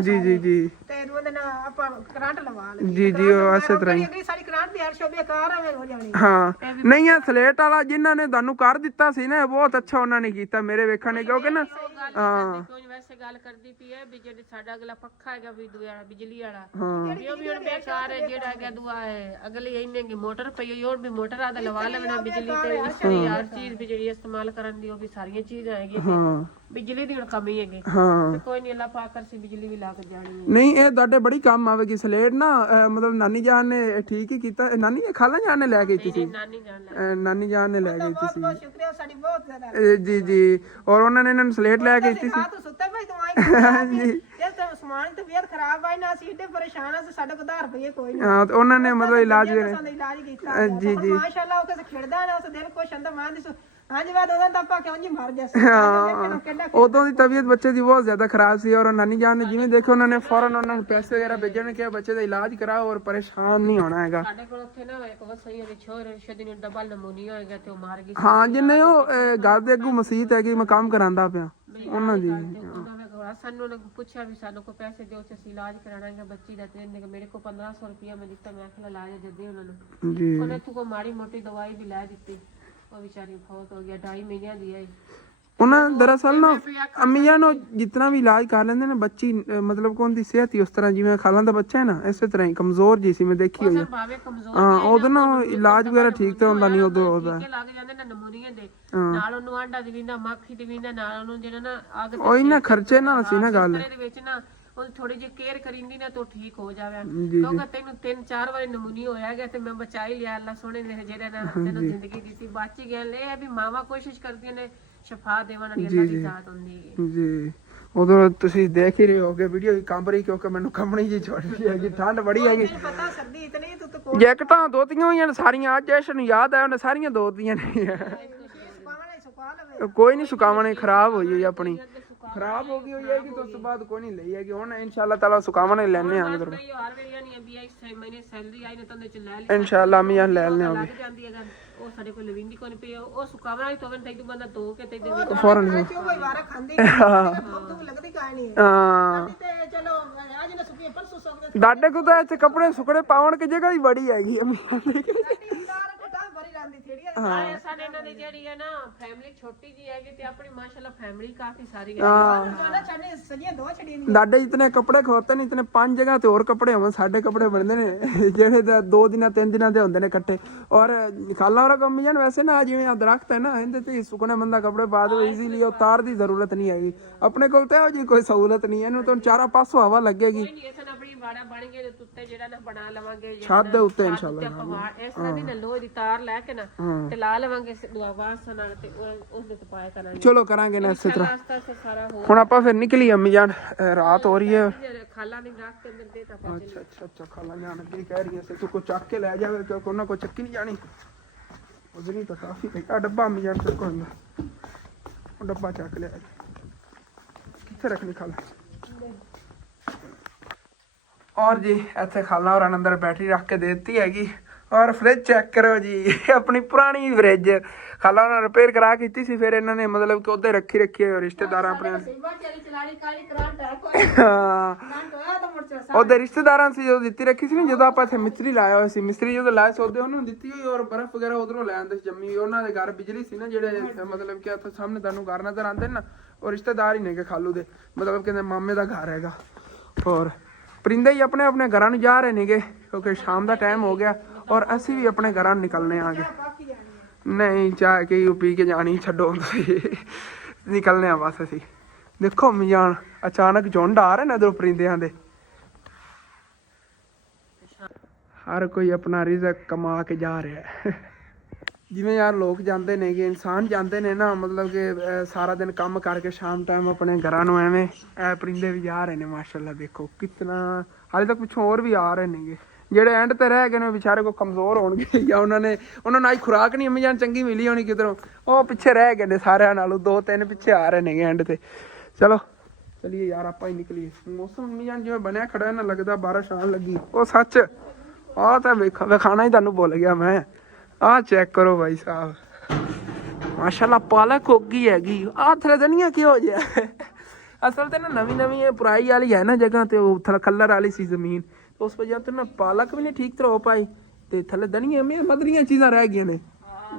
ਜੀ ਜੀ ਜੀ ਜੀ ਜੀ ਉਹ ਇਸੇ ਤਰ੍ਹਾਂ ਹੀ ਹਾਂ। ਨਹੀਂ ਆ ਸਲੇਟ ਵਾਲਾ ਜਿਨ੍ਹਾਂ ਨੇ ਤੁਹਾਨੂੰ ਕਰ ਦਿੱਤਾ ਸੀ ਨਾ, ਬਹੁਤ ਅੱਛਾ ਉਹਨਾਂ ਨੇ ਕੀਤਾ ਮੇਰੇ ਵੇਖਣ ਨੇ, ਕਿਉਂਕਿ ਨਾ ਹਾਂ ਵੈਸੇ ਗੱਲ ਕਰਦੀ ਪਈ ਹੈ ਵੀ ਜਿਹੜੇ ਸਾਡਾ ਅਗਲਾ ਪੱਖਾ ਹੈਗਾ ਵੀ ਦੂਆ ਬਿਜਲੀ ਵਾਲਾ, ਉਹ ਵੀ ਹੁਣ ਬੇਕਾਰ ਹੈ। ਜਿਹੜਾ ਹੈਗਾ ਦੂਆ ਹੈ ਅਗਲੀ ਇਹਨੇ ਕੀ ਮੋਟਰ ਪਈ ਹੋਰ ਵੀ ਮੋਟਰ ਆਦਾ ਲਵਾ ਲੈਣਾ ਬਿਜਲੀ ਤੇ ਇਸ ਲਈ ਹਰ ਚੀਜ਼ ਵੀ ਜਿਹੜੀ ਇਸਤੇਮਾਲ ਕਰਨ ਦੀ ਉਹ ਵੀ ਸਾਰੀਆਂ ਚੀਜ਼ਾਂ ਹੈਗੀਆਂ। ਬਿਜਲੀ ਦੀ ਹੁਣ ਕਮੀ ਹੈਗੀ ਤੇ ਕੋਈ ਨਹੀਂ, ਅੱਲਾਹ ਪਾਕ ਕਰਸੀ ਬਿਜਲੀ ਵੀ ਲਾ ਕੇ ਜਾਣੀ। ਨਹੀਂ ਇਹ ਤੁਹਾਡੇ ਬੜੀ ਕੰਮ ਆਵੇਗੀ ਸਲੇਟ ਨਾ। ਮਤਲਬ ਨਾਨੀ ਜਾਨ ਨੇ ਠੀਕ ਹੀ ਕੀਤਾ। ਨਾਨੀ ਖਾਲਾ ਜਾਨ ਨੇ ਲੈ ਕੇ ਦਿੱਤੀ ਸੀ, ਨਾਨੀ ਜਾਨ ਨੇ ਲੈ ਕੇ ਦਿੱਤੀ ਸੀ ਜੀ ਜੀ। ਔਰ ਉਹਨਾਂ ਨੇ ਇਹਨਾਂ ਨੂੰ ਸਲੇਟ ਲੈ ਕੇ ਦਿੱਤੀ ਸੀ। ਸਮਾਨ ਤੇ ਬੇਦ ਖਰਾਬ ਆਈ ਨਾ, ਅਸੀਂ ਏਡੇ ਪਰੇਸ਼ਾਨ ਆ, ਸਾਡੇ ਕੋਲ 10 ਰੁਪਏ ਕੋਈ ਨਹੀਂ। ਹਾਂ ਤੇ ਉਹਨਾਂ ਨੇ ਮਤਲਬ ਇਲਾਜ ਕੀਤਾ ਜੀ ਜੀ ਮਾਸ਼ਾਅੱਲਾ। ਉਹ ਕਿਸੇ ਖੇਡਦਾ ਨਾ ਉਸ ਦਿਲ ਖੁਸ਼ ਹੁੰਦਾ ਮਾਂ ਦੀ ਹਾਂਜੀ ਬਾਅਦ ਉਹਨਾਂ ਦਾ ਆਪਾਂ ਕਿਉਂ ਜੀ ਮਰ ਗਿਆ ਸੀ। ਉਦੋਂ ਦੀ ਤਬੀਅਤ ਬੱਚੇ ਦੀ ਬਹੁਤ ਜ਼ਿਆਦਾ ਖਰਾਬ ਸੀ ਔਰ ਨਾਨੀ ਜਾਨ ਨੇ ਜਿਵੇਂ ਦੇਖੋ ਉਹਨਾਂ ਨੇ ਫੌਰਨ ਉਹਨਾਂ ਨੂੰ ਪੈਸੇ ਵਗੈਰਾ ਭੇਜਣ ਕਿ ਬੱਚੇ ਦਾ ਇਲਾਜ ਕਰਾਓ ਔਰ ਪਰੇਸ਼ਾਨ ਨਹੀਂ ਹੋਣਾ ਹੈਗਾ। ਸਾਡੇ ਕੋਲ ਉੱਥੇ ਨਾ ਇੱਕ ਵਸਈ ਦੇ ਛੋਰੇ ਨੂੰ ਡਬਲ ਨਮੂਨੀਆ ਹੋ ਗਿਆ ਤੇ ਉਹ ਮਾਰ ਗਈ। ਹਾਂ ਜਿੰਨੇ ਉਹ ਘਰ ਦੇ ਅੱਗੋਂ ਮਸਜਿਦ ਹੈਗੀ ਮੈਂ ਕੰਮ ਕਰਾਂਦਾ ਪਿਆ ਉਹਨਾਂ ਦੀ। ਸਾਨੂੰ ਪੁੱਛਿਆ ਵੀ ਸਾਨੂੰ ਕੋਈ ਪੈਸੇ ਦਿਓ ਤੇ ਅਸੀਂ ਇਲਾਜ ਕਰਾਣਾ ਹੈ ਬੱਚੀ ਦਾ। ਤੇ ਮੇਰੇ ਕੋਲ 1500 ਰੁਪਇਆ ਮੈਂ ਦਿੱਤਾ। ਮੈਂ ਕਿਹਾ ਇਲਾਜ ਜਦੇ ਉਹਨਾਂ ਨੂੰ ਜੀ ਉਹਨੇ ਤੂੰ ਕੋ ਮਾੜੀ ਮੋਟੀ ਦਵਾਈ ਵੀ ਲੈ ਦਿੱਤੀ। ਉਹ ਵਿਚਾਰੀ ਬਹੁਤ ਹੋ ਗਿਆ 2.5 ਮਹੀਨਿਆਂ ਦੀ ਹੈ। ਉਹਨਾਂ ਦਰਅਸਲ ਨਾ ਅਮੀਆਂ ਨੂੰ ਜਿਤਨਾ ਵੀ ਇਲਾਜ ਕਰ ਲੈਂਦੇ ਨੇ ਬੱਚੀ ਮਤਲਬ ਕੋਣ ਦੀ ਸਿਹਤ ਹੀ ਉਸ ਤਰ੍ਹਾਂ ਜਿਵੇਂ ਖਾਲਾਂ ਦਾ ਬੱਚਾ ਹੈ ਨਾ ਇਸੇ ਤਰ੍ਹਾਂ ਹੀ ਕਮਜ਼ੋਰ ਜੀ ਸੀ ਮੈਂ ਦੇਖੀ ਹੋਈ ਹਾਂ। ਉਹਦਾ ਨਾ ਇਲਾਜ ਵਗੈਰਾ ਠੀਕ ਤਾਂ ਹੁੰਦਾ ਨਹੀਂ ਉਦੋਂ ਉਹਦਾ ਲੱਗ ਜਾਂਦੇ ਨਾ ਨਮੂਨੀਆ ਦੇ ਨਾਲ ਉਹਨੂੰ ਆਂਡਾ ਦਵੀਂਦਾ ਮੱਖੀ ਦਵੀਂਦਾ ਨਾਲ ਉਹਨੂੰ ਜਿਹੜਾ ਨਾ ਅੱਗ ਉਹੀ ਨਾ ਖਰਚੇ ਨਾਲ ਸੀ ਨਾ ਗੱਲ ਦੇ ਵਿੱਚ ਨਾ ਉਹ ਥੋੜੀ ਜਿਹੀ ਕੇਅਰ ਕਰੀਂਦੀ ਨਾ ਤਾਂ ਠੀਕ ਹੋ ਜਾਵੇ। ਕਿਉਂਕਿ ਤੈਨੂੰ 3-4 ਵਾਰੀ ਨਮੂਨੀਆ ਹੋਇਆ ਗਿਆ ਤੇ ਮੈਂ ਬਚਾ ਹੀ ਲਿਆ। ਅੱਲਾ ਸੋਹਣੇ ਨੇ ਜਿਹੜੇ ਨਾ ਤੈਨੂੰ ਜ਼ਿੰਦਗੀ ਦਿੱਤੀ ਬਚ ਹੀ ਗਿਆ। ਇਹ ਵੀ ਮਾਵਾਂ ਕੋਸ਼ਿਸ਼ ਕਰਦੀਆਂ ਨੇ ਸ਼ਫਾ ਦੇਵਣ ਵਾਲੀ ਅੱਲਾ ਦੀ ਜ਼ਾਤ ਹੁੰਦੀ ਹੈ ਜੀ। ਉਦੋਂ ਤੁਸੀਂ ਦੇਖ ਹੀ ਰਹੇ ਹੋਗੇ ਵੀਡੀਓ ਵੀ ਕੰਬ ਰਹੀ ਕਿਉਂਕਿ ਮੈਨੂੰ ਕੰਬਣੀ ਜੀ ਛੋੜ ਰਹੀ ਹੈਗੀ। ਠੰਡ ਬੜੀ ਹੈਗੀ। ਜੈਕਟਾਂ ਦੋਤੀਆਂ ਹੋਈਆਂ ਸਾਰੀਆਂ ਅੱਜ ਜੈਸ਼ਨ ਨੂੰ ਯਾਦ ਆਇਆ ਉਹਨੇ ਸਾਰੀਆਂ ਦੋਤੀਆਂ ਨੇ। ਕੋਈ ਨਹੀਂ ਸੁਕਾਵਣੇ ਖਰਾਬ ਹੋਈ ਹੋਈ ਆਪਣੀ ਖਰਾਬ ਹੋ ਗਈ ਹੋਈ ਹੈਗੀ ਤੇ ਉਸ ਤੋਂ ਬਾਅਦ ਕੋਈ ਨਹੀਂ ਲਈ ਹੈਗੀ। ਹੁਣ ਇਨਸ਼ਾਅੱਲਾ ਤਾਲਾ ਸੁਕਾਵਣੇ ਲੈਣੇ ਆਂਗੇ ਤੁਹਾਡੇ ਇਨਸ਼ਾਅੱਲਾ ਮੀਆਂ ਲੈ ਲੈਣੇ ਆਂਗੇ। ਉਹ ਸਾਡੇ ਕੋਲ ਲਵਿੰਦੀ ਕੋਲ ਪਈ ਉਹ ਸੁਕਾਵਣਾ ਹੀ ਤੋਵਨ ਤੇ ਬੰਦਾ ਧੋ ਕੇ ਤੇ ਫੌਰਨ ਵਾਰਾ ਖਾਂਦੀ ਲੱਗਦੀ ਕਹਾਣੀ ਹੈ। ਹਾਂ ਚਲੋ ਅੱਜ ਨਾ ਸੁਕੀ ਪਰਸੋਂ ਸੁੱਕ ਡਾਡੇ ਕੋ ਤਾਂ ਇੱਥੇ ਕੱਪੜੇ ਸੁਕੜੇ ਪਾਉਣ ਕਿ ਜਗ੍ਹਾ ਹੀ ਬੜੀ ਹੈਗੀ। ਨਾਲੇ ਸਾਡੇ ਇਹਨਾਂ ਦੀ ਜਿਹੜੀ ਹੈ ਨਾ ਫੈਮਿਲੀ ਛੋਟੀ ਜੀ ਹੈਗੀ ਤੇ ਆਪਣੀ ਮਾਸ਼ਾਅੱਲਾ ਫੈਮਿਲੀ ਕਾਫੀ ਸਾਰੀ ਹੈ ਦਾਦੇ ਇਤਨੇ ਕੱਪੜੇ ਖੋਤੇ ਨੇ ਇਤਨੇ 5 ਜਗ੍ਹਾ ਤੇ ਹੋਰ ਕੱਪੜੇ ਹੋਣ ਸਾਡੇ ਕੱਪੜੇ ਬਣਦੇ ਨੇ ਜਿਹੜੇ 2 ਦਿਨਾਂ 3 ਦਿਨਾਂ ਦੇ ਹੁੰਦੇ ਨੇ ਇਕੱਠੇ ਔਰ ਖਾਲਾ ਵਾਲਾ ਕੰਮ ਜਾਨ ਵੈਸੇ ਨਾ ਜਿਵੇਂ ਆ ਦਰਖਤ ਹੈ ਨਾ ਇਹਦੇ ਤੇ ਸੁੱਕਣੇ ਬੰਦਾ ਕੱਪੜੇ ਪਾ ਦੇ ਈਜ਼ੀਲੀ ਉਹ ਤਾਰ ਦੀ ਜ਼ਰੂਰਤ ਨਹੀਂ ਹੈਗੀ ਆਪਣੇ ਕੋਲ ਤਾਂ ਇਹੋ ਜੀ ਕੋਈ ਸਹੂਲਤ ਨਹੀਂ ਇਹਨੂੰ ਤਾਂ ਚਾਰਾਂ ਪਾਸੋਂ ਹਵਾ ਲੱਗੇਗੀ ਆਪਣੀ ਵਾੜਾ ਬਣ ਗਏ ਉੱਤੇ ਜਿਹੜਾ ਨਾ ਬਣਾ ਲਵਾਂਗੇ ਛੱਤ ਦੇ ਉੱਤੇ ਇਨਸ਼ਾਅੱਲਾ ਇਸ ਤਰ੍ਹਾਂ ਦੀ ਨਾ ਲੋਹੇ ਦੀ ਤਾਰ ਲੈ ਕੇ ਨਾ ਤੇ ਲਾ ਲਵਾਂਗੇ ਦੁਆਵਾਸ ਨਾਲ ਤੇ ਉਹਦੇ ਤੇ ਪਾਇਆ ਕਰਾਂਗੇ ਚਲੋ ਕਰਾਂਗੇ ਨਾ ਇਸੇ ਤਰ੍ਹਾਂ ਸਾਰਾ ਹੋ ਹੁਣ ਆਪਾਂ ਫਿਰ ਨਿਕਲੀ ਅੰਮੀ ਜਾਨ ਰਾਤ ਹੋ ਰਹੀ ਹੈ ਖਾਲਾ ਨਹੀਂ ਰੱਖ ਕੇ ਅੰਦਰ ਦੇ ਤਾਂ ਅੱਛਾ ਖਾਲਾ ਜਾਨ ਅੱਗੇ ਕਹਿ ਰਹੀ ਹੈ ਤੂੰ ਕੋ ਚੱਕ ਕੇ ਲੈ ਜਾਵੇ ਕਿਉਂ ਉਹਨਾਂ ਕੋ ਚੱਕੀ ਨਹੀਂ ਜਾਣੀ ਉਧਰ ਤਾਂ ਕਾਫੀ ਆ ਡੱਬਾ ਅੰਮੀ ਜਾਨ ਚੱਕੋ ਹੁੰਦਾ ਉਹ ਡੱਬਾ ਚੱਕ ਲਿਆ ਕਿੱਥੇ ਰੱਖਣੀ ਖਾਲਾ और जी इतने खाला और अंदर बैटरी रख के देती हैगी और फ्रिज चेक करो जी अपनी पुरानी फ्रिज खाला उन्होंने रिपेयर करा की थी फिर इन्होंने मतलब कि उधर रखी है रिश्तेदार अपने उधर रिश्तेदार से जो दी रखी सी ना जो आप इतने मिस्त्री लाया हुआ मिस्त्री जो लाए सो उन्होंने दी हुई और बर्फ वगैरह उधरों लै आते जम्मी उन्होंने घर बिजली सी ना जेडे मतलब कि इतने सामने तुहानू घर नजर आते ना और रिश्तेदार ही ने खालू दे मतलब कहते मामे का घर हैगा और परिंदे ही अपने अपने घरों जा रहे नेगे क्योंकि शाम का टाइम हो गया और असी भी अपने घरों निकलने आगे नहीं चाह के पी के जानी छड्डो निकलने बस असी देखो अम्मी जान अचानक झुंड आ रहे ने इधरों परिंदियां दे हर कोई अपना रिज़्क कमा के जा रहा है जिवें यार लोग जाते ने कि इंसान जाते ने ना मतलब कि सारा दिन काम करके शाम टाइम अपने घरों ਨੂੰ ਐਵੇਂ परिंदे भी जा रहे ने माशाल्लाह देखो कितना हाले तक पिछों और भी आ रहे ने ਜਿਹੜੇ ਐਂਡ ਤੇ ਰਹਿ ਗਏ ਨੇ ਵਿਚਾਰੇ ਕੋ ਕਮਜ਼ੋਰ ਹੋਣਗੇ ਜਾਂ ਉਹਨਾਂ ਨੂੰ ਅੱਜ ਖੁਰਾਕ ਨਹੀਂ ਅੰਮੀ ਜਾਨ ਚੰਗੀ ਮਿਲੀ ਹੋਣੀ ਕਿਧਰੋਂ ਉਹ ਪਿੱਛੇ ਰਹਿ ਗਏ ਨੇ ਸਾਰਿਆਂ ਨਾਲੋਂ 2-3 ਪਿੱਛੇ ਆ ਰਹੇ ਨੇ ਐਂਡ ਤੇ ਚਲੋ ਚਲਿਏ ਯਾਰ ਆਪਾਂ ਹੀ ਨਿਕਲੀਏ ਮੌਸਮ ਅੰਮੀ ਜਾਨ ਜਿਵੇਂ ਬਣਿਆ ਖੜਾ ਨਾ ਲੱਗਦਾ ਬਾਰਿਸ਼ ਆਉਣ ਲੱਗੀ ਉਹ ਸੱਚ ਆਹ ਤਾਂ ਵਿਖਾਣਾ ਹੀ ਤੁਹਾਨੂੰ ਭੁੱਲ ਗਿਆ ਮੈਂ आ चेक करो भाई साहब माशाल्लाह पालक होगी हैगी आ थले दनिया की हो जाए असल ते ना नवी पुराई वाली है ना जगह ते थले कलर वाली सी जमीन तो उस वजह ते ना पालक भी नहीं ठीक तरह हो पाई ते थले दनिया में मदरियां चीज़ां रह गई ने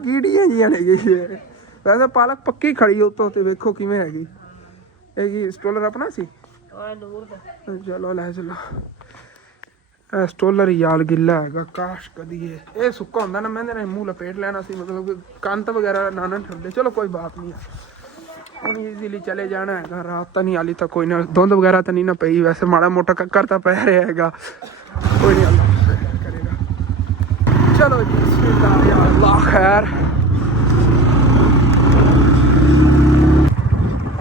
कीड़ियां जियां ने वैसे पालक पक्की खड़ी उतो ते वेखो किवें हैगी हैगी स्टोलर अपना सी चलो ले चलो स्टोलर याल गिला है काश कदी ये सुक्का होंदा ना मैं मूँह लपेट लेना सी मतलब कि कंत वगैरह ना ठंडे चलो कोई बात नहीं है हुण ईजीली चले जाना है रात तो नहीं हाली तक कोई ना धुंध वगैरह तो नहीं ना पई वैसे माड़ा मोटा कक्कर तो पै रहा है कोई नहीं अल्लाह करेगा चलो जी बिस्मिल्लाह या अल्लाह खैर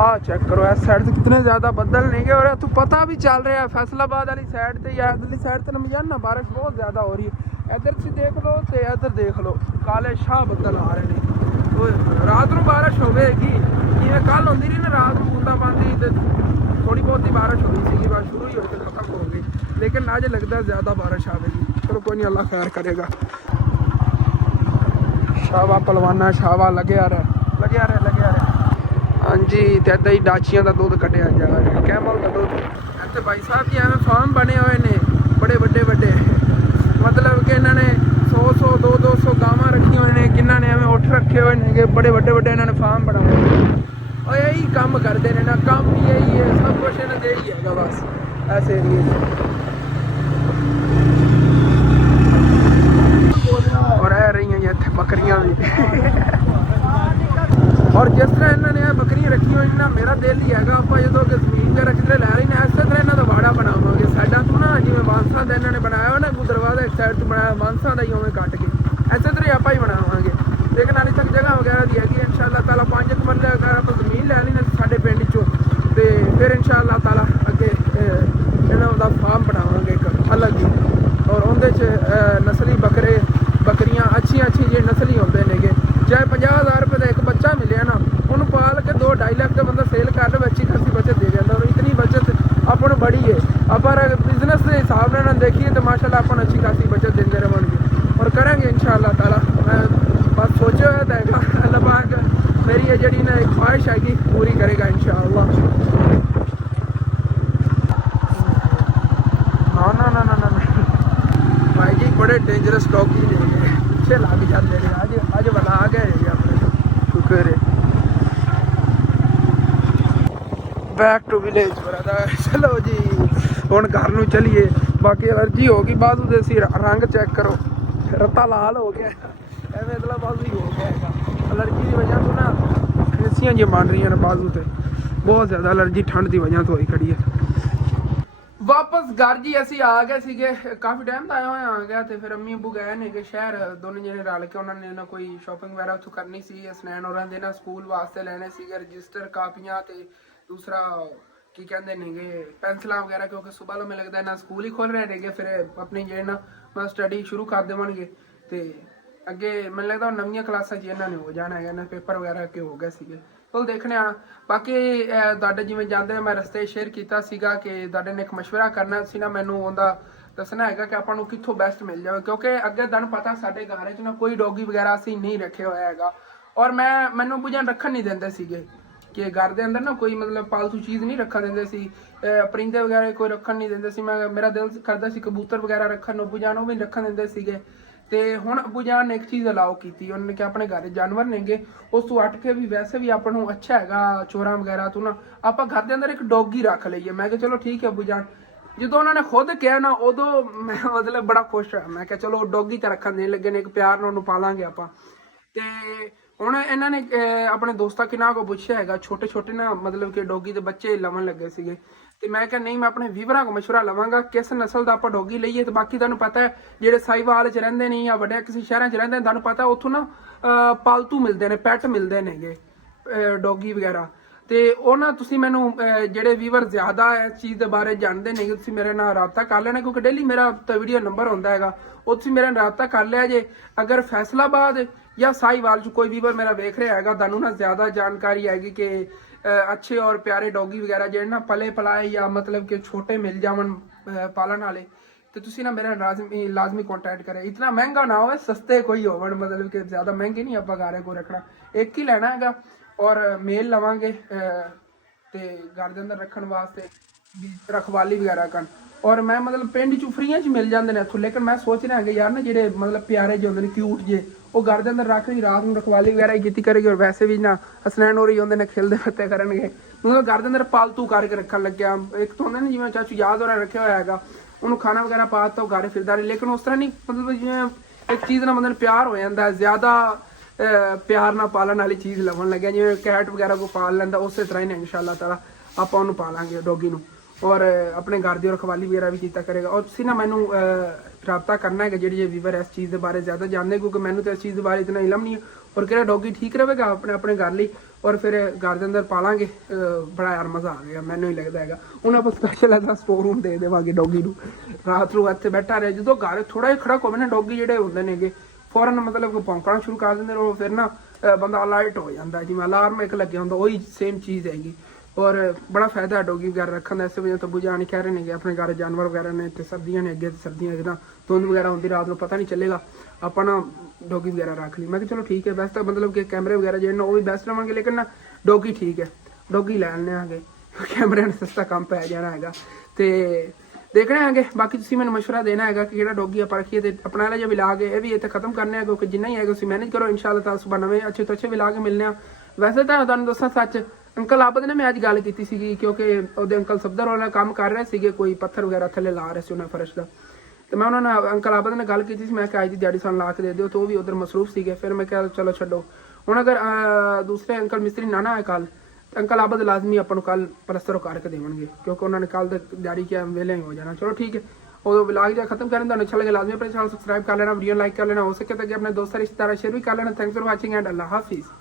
आ चेक करो इस साइड से कितने ज़्यादा बदल नहीं गए और तू पता भी चल रहा है फैसलाबाद वाली साइड से या इधरली साइड से ना ना बारिश बहुत ज़्यादा हो रही है इधर से देख लो तो इधर देख लो काले शाह बदल आ रहे हैं तो रात को बारिश होगी जिवें कल होंदी रही ना रात को बूंदाबांदी तो थोड़ी बहुत ही बारिश हो रही थी बस शुरू ही होते खत्म हो गई लेकिन अज लगता है ज़्यादा बारिश आएगी चलो कोई नहीं अल्लाह खैर करेगा शावा पलवाना शावा लगे आ रहा हाँ जी तो इदा ही डाचियां का दुध कटिया जा रहा है कैमल का दुध इतने भाई साहब जी एवं फार्म बने हुए ने बड़े बड़े मतलब कि इन्होंने 100 200 गावां रखी हुई ने किन्हों ने एवं उठ रखे हुए ने बड़े बड़े इन्होंने फार्म बनाए और यही काम करते हैं ना काम भी यही है सब कुछ इन्हें दे ही है बस ऐसे और रह रही हैं इतने बकरियां भी और जिस तरह इन्होंने बकरियां रखी हुई ना मेरा दिल ही है आप जो जमीन वगैरह कितने लै रहे हैं इस तरह इन्हों का वाड़ा बनावे साइडा तो ना जिवें मानसा का इन्होंने बनाया हो ना दरवाजा एक साइड तो बनाया मानसा का ही उवें कट के इस तरह आप ही बनावे लेकिन हाले तक जगह वगैरह की हैगी इंशाअल्लाह ताला 5 मरले अगर आप जमीन लैनी ना साडे पिंड चों ते फिर इंशाअल्लाह ताला अगे इन्हों का फार्म बनावांगे एक अलग ही और उहदे नस्ली बकरियां अच्छी जी नस्ली होंदे नेगे चाहे 50,000 रुपये का एक बच्चा मिले ना उन्होंने पाल के 2-2.5 लाख का बंदा सेल कर लो अच्छी खासी बचत दे जाता और इतनी बचत अपन बड़ी है अपर बिजनेस के हिसाब से देखिए तो माशाल्लाह अपन अच्छी खासी बचत देते रहेंगे और करेंगे इंशाअल्लाह ताला मैं बस सोचा हुआ था अल्लाह पाक मेरी ये जी ना एक ख्वाहिश हैगी पूरी करेगा इंशाअल्लाह ना भाई जी बड़े डेंजरस डॉगी ने पीछे लग जाते हैं आज ਬੈਕ ਟੂ ਵਿਲੇਜ ਬ੍ਰਦਰ। ਚਲੋ ਜੀ ਹੁਣ ਘਰ ਨੂੰ ਚਲੀਏ। ਬਾਕੀ ਅਲਰਜੀ ਹੋ ਗਈ ਬਾਜ਼ੂ ਦੇ, ਸੀ ਰੰਗ ਚੈੱਕ ਕਰੋ, ਰੱਤਾ ਲਾਲ ਹੋ ਗਿਆ, ਐਵੇਂ ਅਦਲਾ ਬਾਜ਼ੂ ਹੀ ਹੋ ਗਿਆ ਹੈਗਾ। ਅਲਰਜੀ ਦੀ ਵਜ੍ਹਾ ਤੋਂ ਨਾ ਖਿੱਸੀਆਂ ਜਿਹੀਆਂ ਬਣ ਰਹੀਆਂ ਨੇ ਬਾਜ਼ੂ ਤੇ, ਬਹੁਤ ਜ਼ਿਆਦਾ ਅਲਰਜੀ ਠੰਡ ਦੀ ਵਜ੍ਹਾ ਤੋਂ ਹੋਈ ਖੜੀ ਹੈ। ਵਾਪਸ ਘਰ ਜੀ ਅਸੀਂ ਆ ਗਏ ਸੀਗੇ, ਕਾਫੀ ਟਾਈਮ ਦਾ ਆਇਆ ਹੋਇਆ ਆ ਗਿਆ। ਤੇ ਫਿਰ ਅੰਮੀ ਅੱਬੂ ਗਏ ਨੇ ਕਿ ਸ਼ਹਿਰ, ਦੋਨੇ ਜਣੇ ਰਲ ਕੇ ਉਹਨਾਂ ਨੇ ਨਾ ਕੋਈ ਸ਼ਾਪਿੰਗ ਵਗੈਰਾ ਉੱਥੋਂ ਕਰਨੀ ਸੀ। ਅਸਨੈਨ ਹੋਰਾਂ ਦੇ ਨਾ ਸਕੂਲ ਵਾਸਤੇ ਲੈਣੇ ਸੀਗੇ ਰਜਿਸਟਰ, ਕਾਪੀਆਂ ਤੇ ਦੂਸਰਾ ਕੀ ਕਹਿੰਦੇ ਨੇਗੇ ਪੈਨਸਲਾਂ ਵਗੈਰਾ, ਕਿਉਂਕਿ ਸੁਬਾਹ ਮੈਨੂੰ ਲੱਗਦਾ ਨਾ ਸਕੂਲ ਹੀ ਖੋਲ ਰਹੇ ਨੇਗੇ, ਫਿਰ ਆਪਣੀ ਜਿਹੜੇ ਨਾ ਸਟੱਡੀ ਸ਼ੁਰੂ ਕਰ ਦੇਵਣਗੇ। ਤੇ ਅੱਗੇ ਮੈਨੂੰ ਲੱਗਦਾ ਨਵੀਆਂ ਕਲਾਸਾਂ 'ਚ ਇਹਨਾਂ ਨੇ ਹੋ ਜਾਣਾ ਹੈਗਾ ਨਾ, ਪੇਪਰ ਵਗੈਰਾ ਕਿ ਹੋ ਗਏ ਸੀਗੇ। ਚਲ ਦੇਖਣੇ ਆ। ਬਾਕੀ ਤੁਹਾਡੇ ਜਿਵੇਂ ਜਾਂਦੇ ਮੈਂ ਰਸਤੇ ਸ਼ੇਅਰ ਕੀਤਾ ਸੀਗਾ ਕਿ ਤੁਹਾਡੇ ਨੇ ਇੱਕ ਮਸ਼ਵਰਾ ਕਰਨਾ ਸੀ ਨਾ, ਮੈਨੂੰ ਉਹਦਾ ਦੱਸਣਾ ਹੈਗਾ ਕਿ ਆਪਾਂ ਨੂੰ ਕਿੱਥੋਂ ਬੈਸਟ ਮਿਲ ਜਾਵੇ। ਕਿਉਂਕਿ ਅੱਗੇ ਤੁਹਾਨੂੰ ਪਤਾ ਸਾਡੇ ਘਰ 'ਚ ਨਾ ਕੋਈ ਡੋਗੀ ਵਗੈਰਾ ਅਸੀਂ ਨਹੀਂ ਰੱਖੇ ਹੋਇਆ ਹੈਗਾ, ਔਰ ਮੈਨੂੰ ਪੁੱਜਣ ਰੱਖਣ ਨਹੀਂ ਦਿੰਦੇ ਸੀਗੇ ਕਿ ਘਰ ਦੇ ਅੰਦਰ ਨਾ ਕੋਈ ਮਤਲਬ ਪਾਲਤੂ ਚੀਜ਼ ਨਹੀਂ ਰੱਖਣ ਦਿੰਦੇ ਸੀ। ਪਰਿੰਦੇ ਵਗੈਰਾ ਕੋਈ ਰੱਖਣ ਨਹੀਂ ਦਿੰਦੇ ਸੀ। ਮੇਰਾ ਦਿਲ ਕਰਦਾ ਸੀ ਕਬੂਤਰ ਵਗੈਰਾ ਰੱਖਣ ਨੂੰ, ਅੱਬੂ ਜਾਨ ਉਹ ਵੀ ਨਹੀਂ ਰੱਖਣ ਦਿੰਦੇ ਸੀਗੇ। ਤੇ ਹੁਣ ਅੱਬੂ ਜਾਨ ਨੇ ਇੱਕ ਚੀਜ਼ ਅਲਾਓ ਕੀਤੀ, ਉਹਨਾਂ ਨੇ ਕਿ ਆਪਣੇ ਘਰ ਜਾਨਵਰ ਨੇਗੇ, ਉਸ ਤੋਂ ਹਟ ਕੇ ਵੀ ਵੈਸੇ ਵੀ ਆਪਾਂ ਨੂੰ ਅੱਛਾ ਹੈਗਾ ਚੋਰਾਂ ਵਗੈਰਾ ਤੋਂ ਨਾ ਆਪਾਂ ਘਰ ਦੇ ਅੰਦਰ ਇੱਕ ਡੋਗੀ ਰੱਖ ਲਈਏ। ਮੈਂ ਕਿਹਾ ਚਲੋ ਠੀਕ ਹੈ ਅੱਬੂ ਜਾਨ। ਜਦੋਂ ਉਹਨਾਂ ਨੇ ਖੁਦ ਕਿਹਾ ਨਾ ਉਦੋਂ ਮੈਂ ਮਤਲਬ ਬੜਾ ਖੁਸ਼ ਹੋਇਆ। ਮੈਂ ਕਿਹਾ ਚਲੋ ਡੋਗੀ ਤਾਂ ਰੱਖਣ ਦੇਣ ਲੱਗੇ ਨੇ, ਇੱਕ ਪਿਆਰ ਨਾਲ ਉਹਨੂੰ ਪਾਲਾਂਗੇ ਆਪਾਂ। ਤੇ ਹੁਣ ਇਹਨਾਂ ਨੇ ਆਪਣੇ ਦੋਸਤਾਂ ਕਿਨਾਂ ਕੋ ਪੁੱਛਿਆ ਹੈਗਾ, ਛੋਟੇ ਛੋਟੇ ਨਾ ਮਤਲਬ ਕਿ ਡੋਗੀ ਦੇ ਬੱਚੇ ਲਵਣ ਲੱਗੇ ਸੀਗੇ। ਤੇ ਮੈਂ ਕਿਹਾ ਨਹੀਂ, ਮੈਂ ਆਪਣੇ ਵੀਵਰਾਂ ਕੋ ਮਸ਼ਵਰਾ ਲਵਾਂਗਾ ਕਿਸ ਨਸਲ ਦਾ ਆਪਾਂ ਡੋਗੀ ਲਈਏ। ਤੇ ਬਾਕੀ ਤੁਹਾਨੂੰ ਪਤਾ ਹੈ ਜਿਹੜੇ ਸਾਈਵਾਲ 'ਚ ਰਹਿੰਦੇ ਨੇ ਜਾਂ ਵੱਡੇ ਕਿਸੇ ਸ਼ਹਿਰਾਂ 'ਚ ਰਹਿੰਦੇ ਨੇ, ਤੁਹਾਨੂੰ ਪਤਾ ਉੱਥੋਂ ਨਾ ਪਾਲਤੂ ਮਿਲਦੇ ਨੇ, ਪੈਟ ਮਿਲਦੇ ਨੇਗੇ ਡੋਗੀ ਵਗੈਰਾ। ਤੇ ਉਹ ਨਾ ਤੁਸੀਂ ਮੈਨੂੰ ਜਿਹੜੇ ਵੀਵਰ ਜ਼ਿਆਦਾ ਇਸ ਚੀਜ਼ ਦੇ ਬਾਰੇ ਜਾਣਦੇ ਨੇ, ਤੁਸੀਂ ਮੇਰੇ ਨਾਲ ਰਾਬਤਾ ਕਰ ਲੈਣਾ, ਕਿਉਂਕਿ ਡੇਲੀ ਮੇਰਾ ਵੀਡੀਓ ਨੰਬਰ ਹੁੰਦਾ ਹੈਗਾ, ਉਹ ਤੁਸੀਂ ਮੇਰੇ ਨਾਲ ਰਾਬਤਾ ਕਰ ਲਿਆ ਜੇ। ਅਗਰ ਫੈਸਲਾਬਾਦ ਜਾਂ ਸਾਈਵਾਲ 'ਚ ਕੋਈ ਵੀਵਰ ਮੇਰਾ ਵੇਖ ਰਿਹਾ ਹੈਗਾ, ਤੁਹਾਨੂੰ ਨਾ ਜ਼ਿਆਦਾ ਜਾਣਕਾਰੀ ਹੈਗੀ ਕਿ अच्छे और प्यारे डॉगी वगैरह जो ना पले पलाए या मतलब कि छोटे मिल जावन पालन वाले, तो तुसी ना मेरा लाजमी कॉन्टैक्ट करें। इतना महंगा ना हो, सस्ते कोई होवन, मतलब कि ज़्यादा महंगे नहीं आप गारे को रखना, एक ही लेना हैगा। और मेल लवांगे ते घर के अंदर रखने वास्ते रखवाली वगैरह कर। और मैं मतलब पिंड च फ्रियां च मिल जाते हैं इतों, लेकिन मैं सोच रहा है यार ना जेडे मतलब प्यारे जो होंगे क्यूट जे वो घर के अंदर रख ली, रात में रखवाली वगैरह की करेगी। और वैसे भी ना हसनैन हो रही होंगे ने खेलते फिरते करेंगे, मतलब घर के अंदर पालतू करके रखन लग गया। एक तो होंगे ना जिवें चाचू याद हो रहा रखे हुआ है उन्होंने खाना वगैरह पा तो घर फिरदा रहे, लेकिन उस तरह नहीं, मतलब जिवें एक चीज़ ना मतलब प्यार हो जाता है, ज़्यादा प्यार ना पालन वाली चीज़ लवन लगे, जिवें कैट वगैरह को पाल लेंदा उस तरह ही इंशाअल्लाह ताला आप उन्होंने पालांगे डॉगी नूं। और अपने घर की रखवाली वगैरह भी किया करेगा। और तुसीं ना मैनू राबता करना है ਜਿਹੜੇ ਵੀਵਰ ਇਸ ਚੀਜ਼ ਦੇ ਬਾਰੇ ਜ਼ਿਆਦਾ ਜਾਣਦੇ, ਕਿਉਂਕਿ ਮੈਨੂੰ ਤਾਂ ਇਸ ਚੀਜ਼ ਦੇ ਬਾਰੇ ਇਤਨਾ ਇਲਮ ਨਹੀਂ ਹੈ। ਔਰ ਕਿਹੜਾ ਡੌਗੀ ਠੀਕ ਰਹੇਗਾ ਆਪਣੇ ਘਰ ਲਈ, ਔਰ ਫਿਰ ਘਰ ਦੇ ਅੰਦਰ ਪਾਲਾਂਗੇ, ਬੜਾ ਯਾਰ ਮਜ਼ਾ ਆ ਗਿਆ ਮੈਨੂੰ ਹੀ ਲੱਗਦਾ ਹੈਗਾ। ਹੁਣ ਆਪਾਂ ਸਪੈਸ਼ਲ ਐਸਾ ਸਟੋਰ ਰੂਮ ਦੇ ਦੇਵਾਂਗੇ ਡੌਗੀ ਨੂੰ, ਰਾਤ ਨੂੰ ਇੱਥੇ ਬੈਠਾ ਰਹੇ। ਜਦੋਂ ਘਰ ਥੋੜਾ ਜਿਹਾ ਖੜਕ ਹੋਵੇ ਨਾ, ਡੌਗੀ ਜਿਹੜੇ ਹੁੰਦੇ ਨੇਗੇ ਫੌਰਨ ਮਤਲਬ ਭੌਂਕਣਾ ਸ਼ੁਰੂ ਕਰ ਦਿੰਦੇ ਨੇ, ਉਹ ਫਿਰ ਨਾ ਬੰਦਾ ਅਲਰਟ ਹੋ ਜਾਂਦਾ, ਜਿਵੇਂ ਅਲਾਰਮ ਇੱਕ ਲੱਗਿਆ ਹੁੰਦਾ, ਉਹੀ ਸੇਮ ਚੀਜ਼ ਹੈਗੀ। और बड़ा फायदा है डॉगी वगैरह रखने, इस वजह तो बुझा नहीं कह रहे हैं अपने घर जानवर वगैरह ने, तो सर्दियाँ ने अगे सर्दियाँ ना धुंध वगैरह होती रात को पता नहीं चलेगा, आप ना डॉगी वगैरह रख ली। मैं चलो ठीक है, बेस्ट मतलब कि कैमरे वगैरह जो वो भी बेस्ट लवेंगे, लेकिन ना डॉगी ठीक है, डॉगी लै लेने आगे, कैमरे ने सस्ता काम पै जाना है। तो देखने आगे बाकी तुसीं मैनूं मशवरा देना है कि डॉगी आप रखिए। तो अपना वाला जो विलाग है ये भी इतने खत्म करने, क्योंकि जिन्ना ही है उसी मैनेज करो। इंशाअल्लाह ताला सुबह नवे अच्छे तो अच्छे विलाग मिलने। वैसे तो तुहानूं दस्सां सच, अंकल आबद ने मैं अज गल की सी, क्योंकि ਉਹਦੇ अंकल सफदर वाले काम कर रहे थे, कोई पत्थर वगैरह थले ला रहे थे उन्हें फर्श का। तो मैं उन्होंने अंकल आबद ने गल की थी, मैं अज की दिहाड़ी सानूं ला के दे दिओ, तो वो भी उधर मसरूफ थे। फिर मैं कहा चलो छड्डो, हुण अगर दूसरे अंकल मिस्त्री ना आए कल, तो अंकल आबद लाजमी अपन कल पलस्तर करके देवणगे, क्योंकि उन्होंने कल दिहाड़ी के वेले हो जाना। चलो ठीक है, वो ब्लॉग जो खत्म करें, तो अच्छा लगे लाजमी अपने चैनल सब्सक्राइब कर लेना, वीडियो लाइक कर लेना, हो सके तो अपने दोस्तों रिश्तेदार शेयर भी कर लेना। थैंक्स फॉर वॉचिंग एंड अल्लाह हाफिज़।